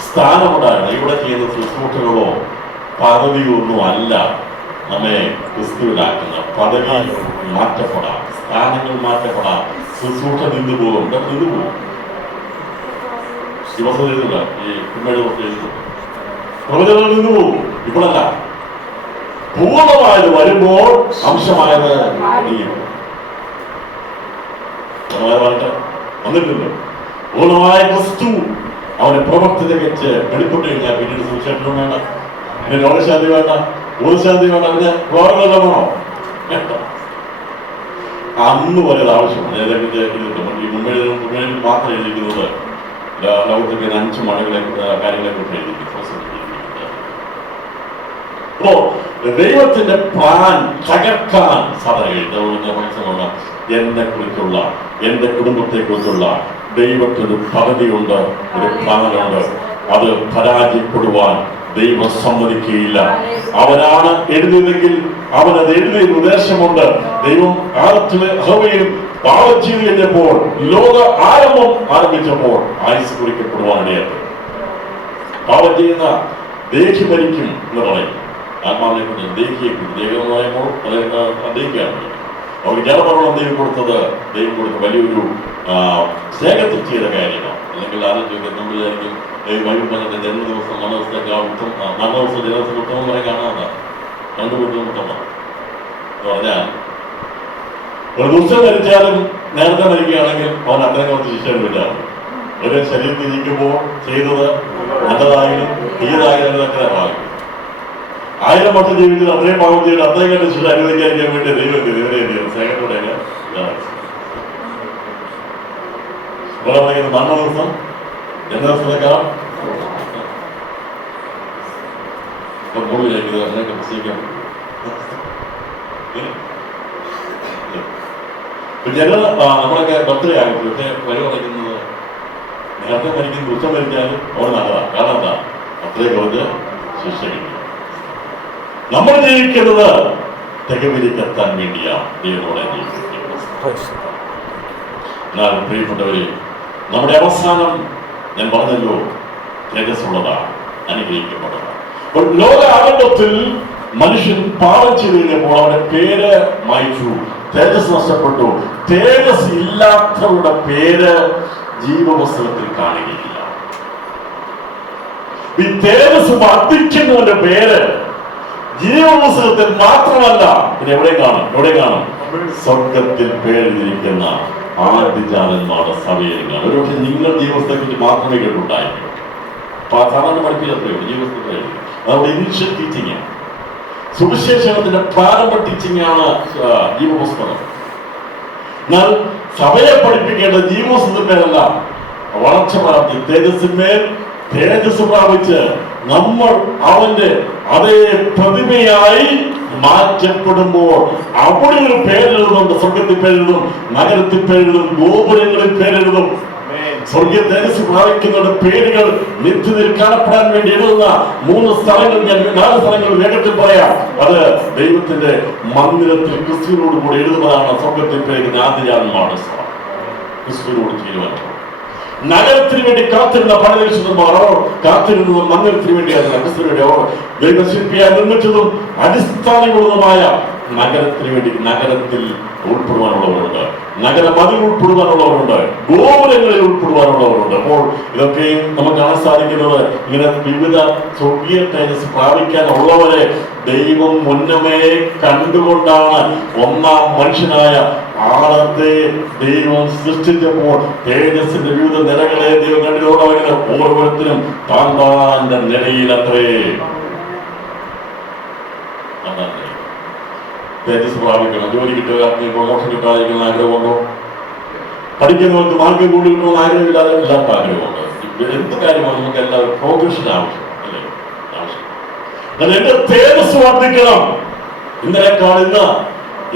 സ്ഥാനമുണ്ടായിരുന്നു. ഇവിടെ ചെയ്യുന്ന ശുശ്രൂഷകളോ പദവിയോ ഒന്നും അല്ല നമ്മെ ക്രിസ്തുവിലാക്കുന്ന. പദവി മാറ്റപ്പെടാം, സ്ഥാനങ്ങൾ മാറ്റപ്പെടാം, ശുശ്രൂഷ നിന്നുപോകും, നിന്നുപോകും. ദിവസം എഴുതുക, ഈ കുമ്മയുടെ പ്രവചനങ്ങൾ നിന്നുപോകും. ഇപ്പോഴല്ല, പൂർണ്ണമായത് വരുമ്പോൾ അംശമായത് വന്നിട്ടുണ്ട്. പൂർണ്ണമായ ക്രിസ്തു അവന്റെ പ്രവർത്തന വെച്ച് വെളിപ്പെട്ട് കഴിഞ്ഞാൽ പിന്നീട് സുവിശേഷം വേണ്ട, പിന്നെ രോഗശാന്തി വേണ്ട, ഊർശാന്തി വേണ്ട, പിന്നെ രോഗങ്ങളെല്ലാം വേണോ? അന്ന് വരെ ആവശ്യമാണ്. ഈ മുൻപേ മാത്രം എഴുതിക്കുന്നത് ലോകത്തിന്റെ 5 മണികളെ കാര്യങ്ങളെ കുറിച്ച് എഴുതിയിരിക്കുന്നത്. അപ്പോ ദൈവത്തിന്റെ പ്ലാൻ തകർക്കാൻ സാധാരണ എന്നെ കുറിച്ചുള്ള, എന്റെ കുടുംബത്തെ കുറിച്ചുള്ള ദൈവത്തിന് പദ്ധതിയുണ്ട്, ഒരു പ്ലാനുണ്ട്. അത് പരാജയപ്പെടുവാൻ ദൈവം സമ്മതിക്കുകയില്ല. അവനാണ് എഴുതിയതെങ്കിൽ അവനത് എഴുതിയ ഉദ്ദേശമുണ്ട്. ദൈവം ഹവ്വയിൽ പാപം ചെയ്തു കഴിഞ്ഞപ്പോൾ, ലോക ആരംഭം ആരംഭിച്ചപ്പോൾ ആയുസ് കുറിക്കപ്പെടുവാനിടയായി. പാപം ചെയ്യുന്ന ദേഹി മരിക്കും എന്ന് പറയും. ആത്മാവിനെ കൊണ്ട് ദേഹിയെ ദേഹം എന്ന് പറയുമ്പോൾ ദേഹിക്കാണ്. അവർ ജലപർവ്വം ദൈവം കൊടുത്തത്, ദൈവം കൊടുത്ത വലിയൊരു സ്നേഹത്തിൽ ചെയ്ത കാര്യമാണ്. അല്ലെങ്കിൽ ആലോചിക്കുക, നമ്മൾ വിചാരിക്കും വൈകുന്നേരത്തെ ജന്മദിവസം മരണദിവസത്തേക്ക് മരണദിവസം ജനദിവസം ഉത്തമം വരെ കാണാതെ കണ്ടുപിടിച്ചും ഉത്തമം എന്ന് പറഞ്ഞാൽ, ഒരു ദുഷ്ടം മരിച്ചാലും നേരത്തെ മരിക്കുകയാണെങ്കിൽ അവൻ അത്രയും കുറച്ച് ശിക്ഷയില്ല. ഒരു ശരീരത്തിൽ ഇരിക്കുമ്പോൾ ചെയ്തത് നല്ലതായാലും തീയതായാലും ഒക്കെ ഭാഗ്യം. 1000 വർഷം ജീവിതത്തിൽ അത്രയും പാപം ചെയ്ത് അത്രയും കണ്ട് ശിക്ഷ അനുവദിക്കാതിരിക്കാൻ വേണ്ടി ദൈവത്തിൽ ഇവരെ സ്നേഹത്തോടെ മരണദിവസം ജന്മദിവസത്തേക്കാൾ ഭൂമിയിലേക്ക് അതിനൊക്കെ പ്രസംഗിക്കാൻ നമ്മളൊക്കെ ബർത്ത്ഡേ ആകും. പക്ഷേ വരി പറയുന്നത് നേരത്തെ മരിക്കുന്ന ഉച്ച മരിച്ചാലും അവിടെ നല്ലതാണ്. കാരണം എന്താ? അത്രയും കുറച്ച് ശിക്ഷ കിട്ടും. നമ്മൾ ജീവിക്കുന്നത് തികവിലേക്കെത്താൻ വേണ്ടിയാണ് ദൈവത്തോടെ ജീവിക്കുന്നത്. എന്നാൽ പ്രിയപ്പെട്ടവരെ, നമ്മുടെ അവസാനം ഞാൻ പറഞ്ഞല്ലോ തേജസ്സുള്ളതാണ്, അനുഗ്രഹിക്കപ്പെട്ടതാണ്. അപ്പോൾ ലോക ആരംഭത്തിൽ മനുഷ്യൻ പാപം ചെയ്ത് കഴിഞ്ഞപ്പോൾ അവന്റെ പേര് മായ്ച്ചു, തേജസ് നഷ്ടപ്പെട്ടു. തേജസ് ഇല്ലാത്തവരുടെ പേര് ജീവപുസ്തകത്തിൽ കാണുകയില്ല. ഈ തേജസ് വർദ്ധിക്കുന്നവന്റെ പേര് ജീവപുസ്തകത്തിൽ മാത്രമല്ല, പിന്നെ എവിടെ കാണും? സ്വർഗത്തിൽ പേരെഴുതിയിരിക്കുന്ന ആദ്യജാതന്മാരുടെ സഭയിൽ കാണും. ഒരുപക്ഷെ നിങ്ങൾ ജീവപുസ്തകത്തിൽ മാത്രമേ കേട്ടുണ്ടായിരിക്കും. സാധാരണ പഠിപ്പിച്ചത്രയുള്ളൂ ജീവപുസ്തകത്തിൽ എഴുതി. അതുകൊണ്ട് ഇനീഷ്യൽ ടീച്ചിങ്, സുവിശേഷത്തിന്റെ പ്രാരംഭ ടീച്ചിങ് ആണ് ജീവപുസ്തകം. എന്നാൽ സഭയെ പഠിപ്പിക്കേണ്ട ജീവപുസ്തകത്തിലല്ല, വളർച്ച പ്രാപ്തി, തേജസ്സിന്മേൽ തേജസ് പ്രാപിച്ച് നമ്മൾ അവന്റെ അതേ പ്രതിമയായി മാറ്റപ്പെടുമ്പോൾ അവിടെ ഒരു പേരെഴുതുന്നുണ്ട്. സ്വർഗത്തിൽ പേരെഴുതും, നഗരത്തിൽ പേരെഴുതും, ഗോപുരങ്ങളിൽ പേരെഴുതും. സ്വർഗീയ തേജസ് പ്രാപിക്കുന്നവരുടെ പേരുകൾ നിത്യതയിൽ കാണപ്പെടാൻ വേണ്ടി എഴുതുന്ന 4 സ്ഥലങ്ങൾ വേഗത്തിൽ പറയാം. അത് ദൈവത്തിന്റെ മന്ദിരത്തിൽ ക്രിസ്തുവിനോട് കൂടി എഴുതുന്നതാണ്. സ്വർഗത്തിൽ പേരുന്ന ആദ്യജാതന്മാരുടെ സ്ഥലം ക്രിസ്തുവിനോട് തീരുമാനം. നഗരത്തിന് വേണ്ടി കാത്തിരുന്ന പരദേശന്മാരോ കാത്തിരുന്നതും മന്ദിരത്തിന് വേണ്ടിയായിരുന്നു. ക്രിസ്തുവിന്റെ ദൈവശില്പിയായി നിർമ്മിച്ചതും അടിസ്ഥാനങ്ങളുമായ നഗരത്തിന് വേണ്ടി നഗരത്തിൽ ഉൾപ്പെടുവാനുള്ളവരുണ്ട്, നഗരമതിൽ ഉൾപ്പെടുവാനുള്ളവരുണ്ട്, ഗോപുരങ്ങളിൽ ഉൾപ്പെടുവാനുള്ളവരുണ്ട്. അപ്പോൾ ഇതൊക്കെയും നമുക്ക് കാണാൻ സാധിക്കുന്നത് ഇങ്ങനെ വിവിധ സ്വർഗീയ തേജസ് പ്രാപിക്കാനുള്ളവരെ ദൈവം മുന്നമേ കണ്ടുകൊണ്ടാണ് ഒന്നാം മനുഷ്യനായ ആളത്തെ ദൈവം സൃഷ്ടിച്ചപ്പോൾ തേജസ്സിന്റെ വിവിധ നിലകളെ ദൈവം കണ്ടിലോടവന് ഓരോരുത്തരും താന്താന്റെ നിലയിൽ അത്രേ തേജസ് പ്രാപിക്കണം. ജോലി കിട്ടുക, പ്രൊമോഷൻ കിട്ടാതിരിക്കുന്ന ആഗ്രഹമുണ്ടോ? പഠിക്കുന്നവർക്ക് മാർക്ക് കൂടി കിട്ടുമെന്ന് ആഗ്രഹമില്ലാതെ എല്ലാവർക്കും ആഗ്രഹമുണ്ട്. എന്ത് കാര്യമാണ് നമുക്ക് എല്ലാവരും പ്രോഗ്രഷൻ ആവശ്യം അല്ലേ? ആവശ്യം. എന്റെ തേജസ് വർദ്ധിക്കണം. ഇന്നലെക്കാൾ ഇന്ന്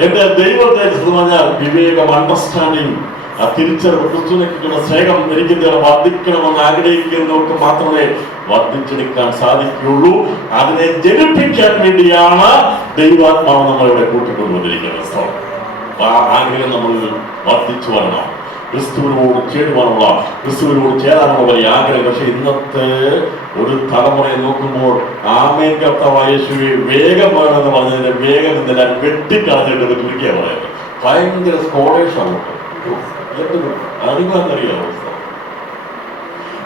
എന്റെ ദൈവ തേജസ് എന്ന് പറഞ്ഞാൽ വിവേകം, അണ്ടർസ്റ്റാൻഡിങ്, ആ തിരിച്ചറിവ്, ക്രിസ്തുവിനെക്കുറിച്ചുള്ള സ്നേഹം എനിക്ക് വർദ്ധിക്കണമെന്ന് ആഗ്രഹിക്കുന്നവർക്ക് മാത്രമേ വർദ്ധിച്ചെടുക്കാൻ സാധിക്കുകയുള്ളൂ. അതിനെ ജനിപ്പിക്കാൻ വേണ്ടിയാണ് ദൈവാത്മാവ് നമ്മളിവിടെ കൂട്ടിക്കൊണ്ടുവന്നിരിക്കുന്നത്. ആ ആഗ്രഹം നമ്മൾ വർദ്ധിച്ചു വരണം. ക്രിസ്തുവിനോട് ചേരുവാനുള്ള, ക്രിസ്തുവിനോട് ചേരാനുള്ള വലിയ ആഗ്രഹം. പക്ഷെ ഇന്നത്തെ ഒരു തലമുറയെ നോക്കുമ്പോൾ ആമേൻ കർത്താവായ യേശുവേ വേഗം വേണമെന്ന് പറഞ്ഞതിന്റെ വേഗം എന്തെല്ലാം വെട്ടിക്കളഞ്ഞിട്ട് ചുരുക്കിയാ പറയുന്നത്. ഭയങ്കര സ്കോളേഴ്സാണ്. അറിയാമോ?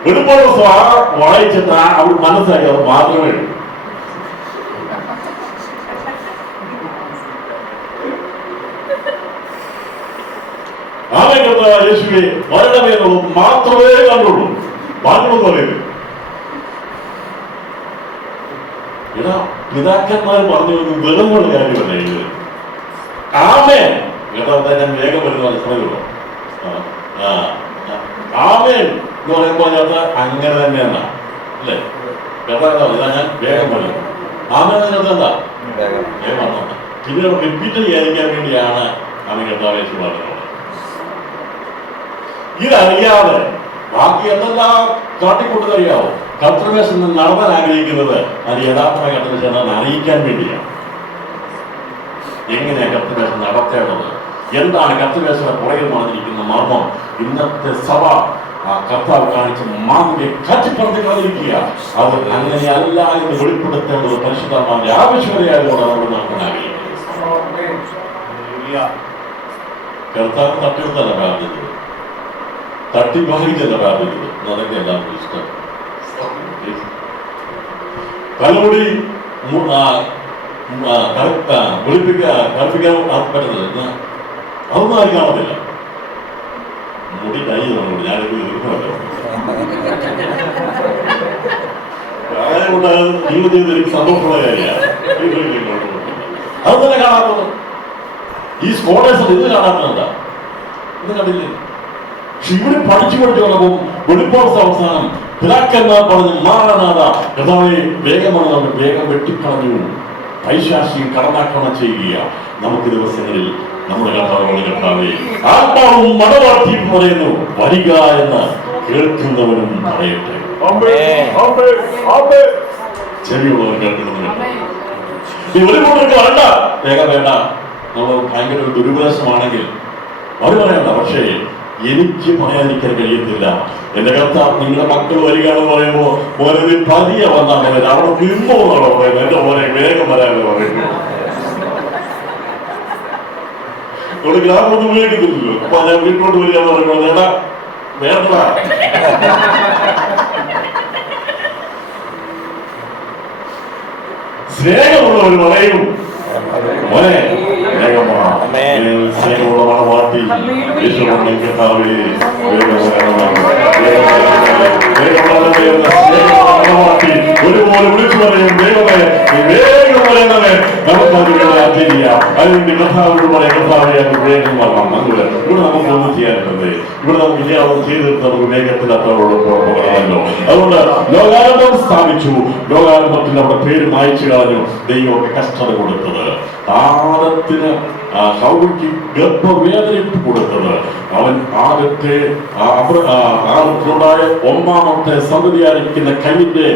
വെളുപ്പാട് വായിച്ചിട്ട് അവർ മനസ്സിലാക്കി അത് മാത്രമേ ഉള്ളൂ. ആമേൻ കർത്താവായ യേശുവേ വരണമേ എന്നുള്ളത് മാത്രമേ കണ്ടുള്ളൂ. ബാക്കിയൊന്നും പറയുന്നത് ഇതാ പിതാക്കന്മാർ പറഞ്ഞു വെറുമുള്ള കാര്യമല്ല ഇത്. ആമേൻ കേട്ടോ, ഞാൻ വേഗം വരുന്ന സമയമുള്ളൂ. ആമേൻ എന്ന് പറയുമ്പോൾ അത് അങ്ങനെ തന്നെയാണ് അല്ലേ? കേട്ടോ, ഇതാ ഞാൻ വേഗം വരും. ആമേൻ അതിനകത്ത് എന്താ വേഗമാണ്. പിന്നീട് റിപ്പീറ്റ് ചെയ്യാതിരിക്കാൻ വേണ്ടിയാണ് ആമേൻ കർത്താവേ യേശു പറഞ്ഞത്. ഇതറിയാതെ ബാക്കി എന്തെല്ലാം കാട്ടിക്കൂട്ടുന്നറിയാവോ? കർത്തൃവേഷം നടത്താൻ ആഗ്രഹിക്കുന്നത് അത് യഥാർത്ഥമായ കർത്തൃവേഷം എന്താണെന്ന് അറിയിക്കാൻ വേണ്ടിയാണ്. എങ്ങനെയാ കർത്തൃവേഷം നടത്തേണ്ടത്, എന്താണ് കർത്തൃവേഷയുടെ പുറകിൽ മറിഞ്ഞിരിക്കുന്ന മർമ്മം? ഇന്നത്തെ സഭ ആ കർത്താവ് കാണിച്ച മാർഗ്ഗത്തെ കാറ്റിപ്പറത്തിക്കാതിരിക്കുക. അത് അങ്ങനെയല്ല എന്ന് വെളിപ്പെടുത്തേണ്ടത് പരിശുദ്ധാത്മാവിന്റെ ആവശ്യകതയായതുകൊണ്ട് നമ്മൾ നടത്താൻ ആഗ്രഹിക്കുന്നത്. കർത്താവ് തട്ടിയെടുത്തല്ല പ്രാർത്ഥിച്ചത്, തട്ടിവാഹിച്ചല്ല പ്രാർത്ഥിച്ചത്. അതൊക്കെ എല്ലാവർക്കും ഇഷ്ടം. തലമുടി കളിപ്പിക്കാൻ പറ്റുന്നത് അതൊന്നും ആരും കാണത്തില്ല. മുടി കൈ തോന്നുന്നു. ഞാനിത് എതിർക്കുമല്ലോ. അതുകൊണ്ട് ജീവിതത്തിൽ എനിക്ക് സന്തോഷമുള്ള കാര്യമാണ്. അത് തന്നെ കാണാത്തത്. ഈ സ്കോളേഴ്സ് ഇത് കാണാത്തതെന്താ? ഇത് കണ്ടില്ലേ? പക്ഷെ ഇവിടെ പഠിച്ചു വന്നപ്പോൾ വെളിപ്പാട് അവസാനം പിതാക്കന്മാർ പറഞ്ഞു മാറനാഥ കർത്താവേ വേഗമാണ്. നമ്മൾ വേഗം വെട്ടിക്കളഞ്ഞു. പൈശാചികം കടന്നാക്രമണം ചെയ്യുക. നമുക്ക് ദിവസങ്ങളിൽ നമ്മുടെ കർത്താവേ ആത്മാവും മണവാട്ടി പറയുന്നു വരിക എന്ന് കേൾക്കുന്നവനും പറയട്ടെ. ചെവിയുള്ളവൻ കേൾക്കുന്നവനും വേണ്ട വേഗം വേണ്ട. നമ്മൾ ഭയങ്കര ഒരു ദുരുപദേശമാണെങ്കിൽ അവർ പറയണ്ട. പക്ഷേ എനിക്ക് പറയാതിരിക്കാൻ കഴിയത്തില്ല. എന്റെ കർത്താവ് നിങ്ങളുടെ മക്കൾ വരികയാണെന്ന് പറയുമ്പോൾ മോനെ പതിയെ വന്നാൽ മതി. അവിടെ നിന്നോന്നാണോ പറയുന്നത്? എന്റെ മോനെ വേഗം വരാനോ പറയുന്നു. ഇവിടെ ഗ്രാമമൊന്നും ഉപയോഗിക്കുന്നില്ലല്ലോ. അപ്പൊ ഞാൻ വീട്ടിലോട്ട് വരികയെന്ന് പറയുമ്പോൾ വേണ്ട വേണ്ട. സ്നേഹമുള്ളവർ പറയും മോനെ സ്നേഹമുള്ള മണവാട്ടി കർത്താവേ ഒരുപോലെ വിളിച്ചു പറയും ദൈവമേ വേഗം വരണമേ. നമുക്ക് അതിന്റെ കഥാവോട് പറയാം, കഥാവെ അത് വേഗം വരണം. അങ്ങനെ ഇവിടെ നമുക്ക് ഒന്നും ചെയ്യാനുള്ളത്, ഇവിടെ നമുക്ക് ഇല്ലാതെ ചെയ്ത് നമുക്ക് വേഗത്തിൽ അത്രയോട് പോകണമല്ലോ. അതുകൊണ്ട് ലോകാരംഭം സ്ഥാപിച്ചു, ലോകാരംഭത്തിൽ അവിടെ പേര് മായ്ച്ചു കളഞ്ഞു. ദൈവമൊക്കെ കഷ്ടത കൊടുത്തത് ആദത്തിന്, ഹവ്വയ്ക്ക് ഗർഭവേദനിപ്പ് കൊടുത്തത്, അവൻ ആദ്യത്തെ ആദത്തിനുണ്ടായ ഒന്നാമത്തെ സന്തതിയായിരിക്കുന്ന കൈയിന്റെ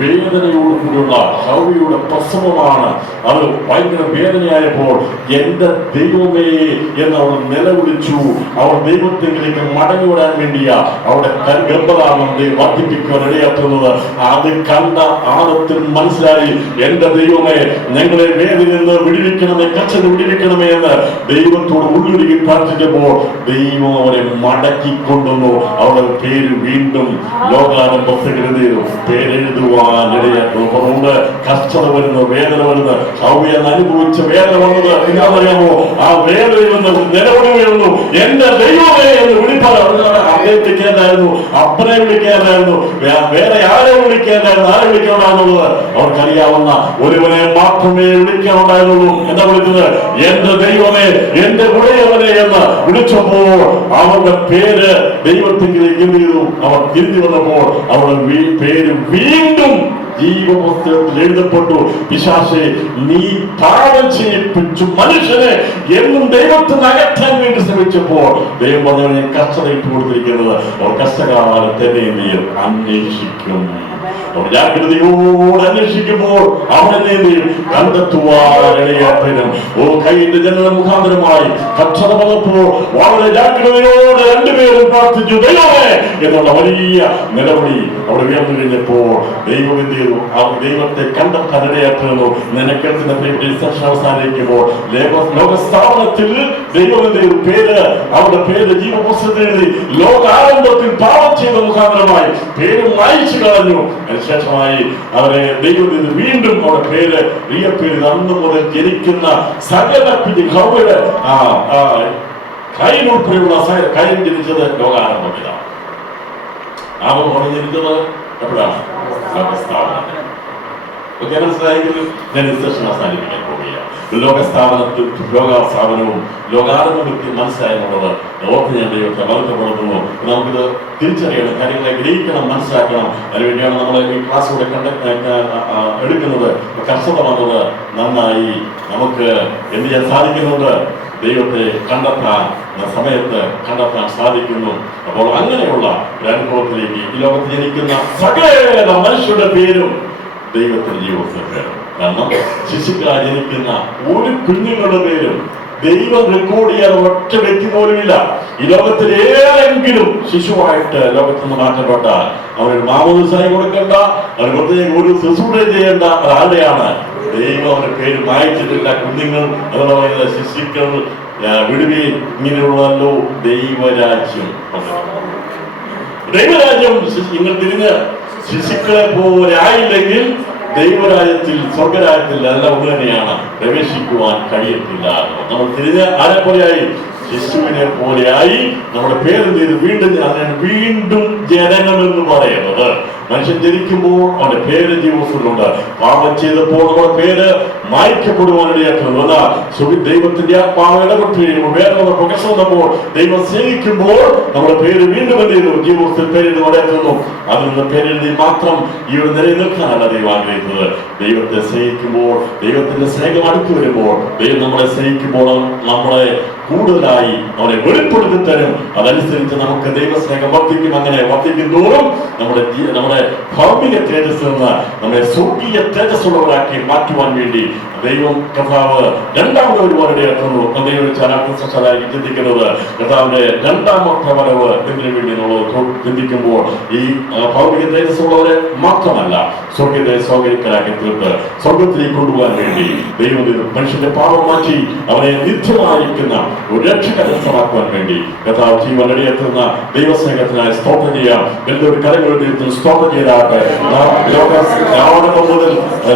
വേദനയോടുകൂടിയുള്ള ഹവ്വയുടെ പ്രസവമാണ്. അത് ഭയങ്കര വേദനയായപ്പോൾ എന്റെ ദൈവമേ എന്ന് അവൾ നിലവിളിച്ചു. അവൾ ദൈവത്തിലേക്ക് മടങ്ങി വരാൻ വേണ്ടിയാ അവിടെ ഗർഭധാരണം വർദ്ധിപ്പിക്കുവാൻ ഇടയാക്കുന്നത്. അത് കണ്ട ആദത്തിന് മനസ്സിലായി, എന്റെ ദൈവമേ ഞങ്ങളെ വേദനയിൽ നിന്ന് വിടുവിക്കണമേ, കച്ചത് വിടുവിക്കണമേ എന്ന് ദൈവത്തോട് ഉള്ളുരുകി പ്രാർത്ഥിച്ചപ്പോൾ ദൈവം അവരെ മടക്കിക്കൊണ്ടുവന്നു. അവരുടെ പേര് വീണ്ടും ലോകാരംഭത്തിനെഴുതിയിരുന്നു, പേരെഴുതുവാൻ ഇടയാക്കുന്നു. അതുകൊണ്ട് കഷ്ടത വരുന്നു, വേദന വരുന്നു. ഹവ്വ അനുഭവിച്ച വേദന വന്നത് എന്താണെന്നറിയാമോ? ആ വേദനയിൽ നിന്ന് നിലവിളി വീഴുന്നു, എന്റെ ദൈവമേ എന്ന് വിളിപ്പാൻ. അമ്മയെ വിളിക്കാനായിരുന്നു, അപ്പനെ വിളിക്കാനായിരുന്നു, വേറെ ആരെ വിളിക്കാനായിരുന്നു, ആരെ വിളിക്കാനായിരുന്നുള്ളത് അവർക്കറിയാവുന്ന ഒരുവനെ മാത്രമേ വിളിക്കാനുണ്ടായിരുന്നുള്ളൂ. എന്താ വിളിക്കുന്നത്? എന്റെ ദൈവമേ, എന്റെ ഉടയവനെ എന്ന് വിളിച്ചപ്പോൾ അവരുടെ പേര് ദൈവത്തിലേക്ക് എന്ത് ചെയ്തു? അവർ തിരിഞ്ഞു വന്നപ്പോൾ അവരുടെ പേര് വീണ്ടും ജീവപുസ്തകത്തിൽ എഴുതപ്പെട്ടു. പിശാചേ, നീ പാപം ചെയ്യിപ്പിച്ചു മനുഷ്യനെ എന്നും ദൈവത്തിന് അകറ്റാൻ വേണ്ടി ശ്രമിച്ചപ്പോൾ ദൈവം പറഞ്ഞവനെ കഷ്ടത ഇട്ട് കൊടുത്തിരിക്കുന്നത് അവർ കഷ്ടകാലത്തെ അന്വേഷിക്കും. ജാഗ്രതയോട് അന്വേഷിക്കുമ്പോൾ അവനെ കണ്ടെത്തുവാനിടയാത്തതിനും കൈയിന്റെ ജനന മുഖാന്തരമായി കക്ഷത വന്നപ്പോൾ വളരെ ജാഗ്രതയോടെ രണ്ടുപേരും പ്രാർത്ഥിച്ചു, ദൈവമേ എന്നുള്ള വലിയ നിലവിളി അവിടെ ഉയർന്നു കഴിഞ്ഞപ്പോൾ ദൈവം എന്ത് ചെയ്തു? ദൈവത്തെ കണ്ടെത്താൻ ഇടയാക്കുന്നു. നിനക്കെത്തുന്ന അവസാനിക്കുമ്പോൾ ലോകസ്ഥാപനത്തിൽ ദൈവം എന്ത് ചെയ്തു? പേര് അവരുടെ പേര് ജീവപുസ്തകത്തിൽ എഴുതി. ലോകാരംഭത്തിൽ പാപം ചെയ്ത മുഖാന്തരമായി പേര് മായ്ച്ചു കളഞ്ഞു. അതിനുശേഷമായി അവരെ ദൈവത്തിൽ വീണ്ടും അവരുടെ പേര് പ്രിയപ്പേര് അന്ന് മുതൽ ജനിക്കുന്ന സകല ഹവ്വയുടെ കൈൻ ഉൾപ്പെടെയുള്ള കൈൻ ജനിച്ചത് ലോകാരംഭത്തിലാണ്. ആവോടെ ജനിച്ചത് എപ്പോഴാണ്? ഞാൻ ഇൻസ്ട്രക്ഷൻ അവസാനിപ്പിക്കാൻ പോവുകയാണ്. ലോകസ്ഥാപനത്തിൽ ലോകസ്ഥാപനവും ലോകാരംഭത്തിൽ മനസ്സിലായെന്നുള്ളത് ഓർത്ത് ഞാൻ ദൈവത്തെ വളർത്തപ്പെടുന്നു. നമുക്കിത് തിരിച്ചറിയണം, കാര്യങ്ങളെ ഗ്രഹിക്കണം, മനസ്സിലാക്കണം. അതിനുവേണ്ടിയാണ് നമ്മൾ ഈ ക്ലാസ് കൂടെ എടുക്കുന്നത്. കർഷക വന്നത് നന്നായി നമുക്ക് എന്ത് ചെയ്യാൻ സാധിക്കുന്നുണ്ട്? ദൈവത്തെ കണ്ടെത്താൻ സമയത്ത് കണ്ടെത്താൻ സാധിക്കുന്നു. അപ്പോൾ അങ്ങനെയുള്ള ഒരു അനുഭവത്തിലേക്ക് ഈ ലോകത്ത് ജനിക്കുന്ന സകല മനുഷ്യരുടെ പേരും ദൈവത്തിന്റെ ജീവിതത്തിൽ പേരും. കാരണം ശിശുക്കളായി ജനിക്കുന്ന ഒരു കുഞ്ഞുങ്ങളുടെ പേരും ദൈവം റെക്കോർഡ് ചെയ്യാൻ ഒറ്റ വ്യക്തി പോലുമില്ല. ഈ ലോകത്തിൽ ഏതെങ്കിലും ശിശുവായിട്ട് ലോകത്തിൽ നിന്ന് മാറ്റപ്പെട്ടാൽ അവനൊരു മാമോദിസായി കൊടുക്കേണ്ട, അവന് പ്രത്യേകം ഒരു ശുശ്രൂഷ ചെയ്യേണ്ട ആരുടെയാണ്? ദൈവം അവരുടെ പേര് മായിച്ചിട്ടില്ല. കുഞ്ഞുങ്ങൾ അതെന്ന് പറയുന്നത് ശിശുക്കൾ വിടുവി ഇങ്ങനെയുള്ളതല്ലോ ദൈവരാജ്യം. ദൈവരാജ്യം നിങ്ങൾ തിരിഞ്ഞ് ശിശുക്കളെ പോലെ ആയില്ലെങ്കിൽ ദൈവരാജ്യത്തിൽ സ്വർഗരാജ്യത്തിൽ എല്ലാം ഒന്ന് തന്നെയാണ്, പ്രവേശിക്കുവാൻ കഴിയത്തില്ല. നമ്മൾ തിരിഞ്ഞ് ആരെ പോലെയായി? യേശുവിനെ പോലെയായി. നമ്മുടെ പേര് വീണ്ടും വീണ്ടും ജനനമെന്ന് പറയുന്നത് മനുഷ്യൻ ജനിക്കുമ്പോൾ അവന്റെ പേര് ജീവിതത്തിലുണ്ട്. പാപം ചെയ്തപ്പോൾ നമ്മുടെ പേര് മായ്ക്കപ്പെടുവാനിടയാക്കുന്നത് ദൈവത്തിന്റെ ആത്മാവ് ഇടപെട്ട് കഴിയുമ്പോൾ വേറെ പ്രകാശം വന്നപ്പോൾ ദൈവം സ്നേഹിക്കുമ്പോൾ നമ്മുടെ പേര് വീണ്ടും എന്ത് ചെയ്തു? ജീവിതത്തിൽ പേരെഴുതി നടത്തുന്നു. അതിൽ നിന്ന് പേരെഴുതി മാത്രം ഈ ഒരു നിലയിൽ നിൽക്കാനല്ല ദൈവം ആഗ്രഹിക്കുന്നത്. ദൈവത്തെ സ്നേഹിക്കുമ്പോൾ, ദൈവത്തിന്റെ സ്നേഹം അടുത്തു വരുമ്പോൾ, ദൈവം നമ്മളെ സ്നേഹിക്കുമ്പോൾ നമ്മളെ കൂടുതലായി അവനെ വെളിപ്പെടുത്തി തരും. അതനുസരിച്ച് നമുക്ക് ദൈവസ്നേഹം വർദ്ധിക്കും. അങ്ങനെ വർദ്ധിക്കും തോറും നമ്മുടെ ഭൗമിക തേജസ് നിന്ന് നമ്മെ സ്വർഗീയ തേജസ്സുള്ളവരാക്കി മാറ്റുവാൻ വേണ്ടി ദൈവം കർത്താവ് രണ്ടാമത് ഒരുപാട് ഇറക്കുന്നു. ദൈവം ചിന്തിക്കുന്നത് കർത്താവിന്റെ രണ്ടാമത്തെ വരവ് എന്തിനു വേണ്ടി എന്നുള്ളത് ചിന്തിക്കുമ്പോൾ ഈ ഭൗമിക തേജസ്സുള്ളവരെ മാത്രമല്ല സ്വർഗത്തെ സൗകര്യക്കരാക്കി തീർത്ത് സ്വർഗത്തിലേക്ക് കൊണ്ടുപോകാൻ വേണ്ടി ദൈവം മനുഷ്യന്റെ പാപം മാറ്റി അവനെ നിത്യമായിരിക്കുന്ന ഒരു രക്ഷ കരസ്ഥമാക്കുവാൻ വേണ്ടി കർത്താവ് ജീവൻ ഇടയെത്തുന്ന ദൈവസ്നേഹത്തിനായി സ്തോത്രം ചെയ്യാം. എന്തൊരു കരങ്ങളുടെ സ്തോത്രം ചെയ്താട്ടെ.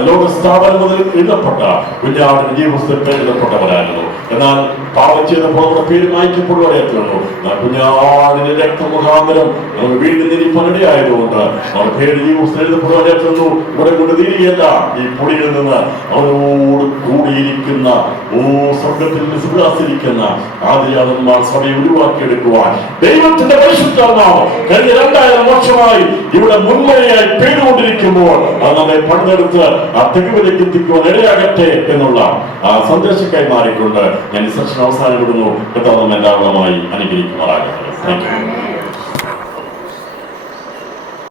ലോകസ്ഥാപനം മുതൽ എഴുതപ്പെട്ട കുഞ്ഞാടിന്റെ ജീവിതത്തിൽ എഴുതപ്പെട്ടവരായിരുന്നു. എന്നാൽ പാപം ചെയ്തപ്പോൾ നമ്മുടെ പേര് മായ്ക്കപ്പെടുവാനേ തീർന്നു. കുഞ്ഞാടിന്റെ രക്തമുഖാന്തരം നമുക്ക് വീണ്ടും തിരിപ്പനടിയായതുകൊണ്ട് നമ്മുടെ പേര് ഈ പുസ്തകം എഴുതപ്പെടുവാനേ തീർന്നു. ഇവിടെ കൊണ്ട് തിരികെയല്ല, ഈ പൊടിയിൽ നിന്ന് അവനോട് കൂടിയിരിക്കുന്ന സ്വർഗത്തിൽ സിംഹാസനിക്കുന്ന ആദിജാതന്മാർ സഭയെ ഉരുവാക്കിയെടുക്കുവാൻ ദൈവത്തിന്റെ പരിശുദ്ധാത്മാവ് കഴിഞ്ഞ 2000 വർഷമായി ഇവിടെ മുൻമഴയായി പെയ്തുകൊണ്ടിരിക്കുമ്പോൾ അത് നമ്മെ പണിതെടുത്ത് ആ തെരുവിലേക്ക് എത്തിക്കുവാൻ ഇടയാകട്ടെ എന്നുള്ള സന്ദേശം കൈമാറിക്കൊണ്ട് ഞാൻ ഈ സെഷൻ അവസാനം വിടുന്നു. എല്ലാവരുമായി അനുഗ്രഹിക്കുമാറാകട്ടെ. Thank you.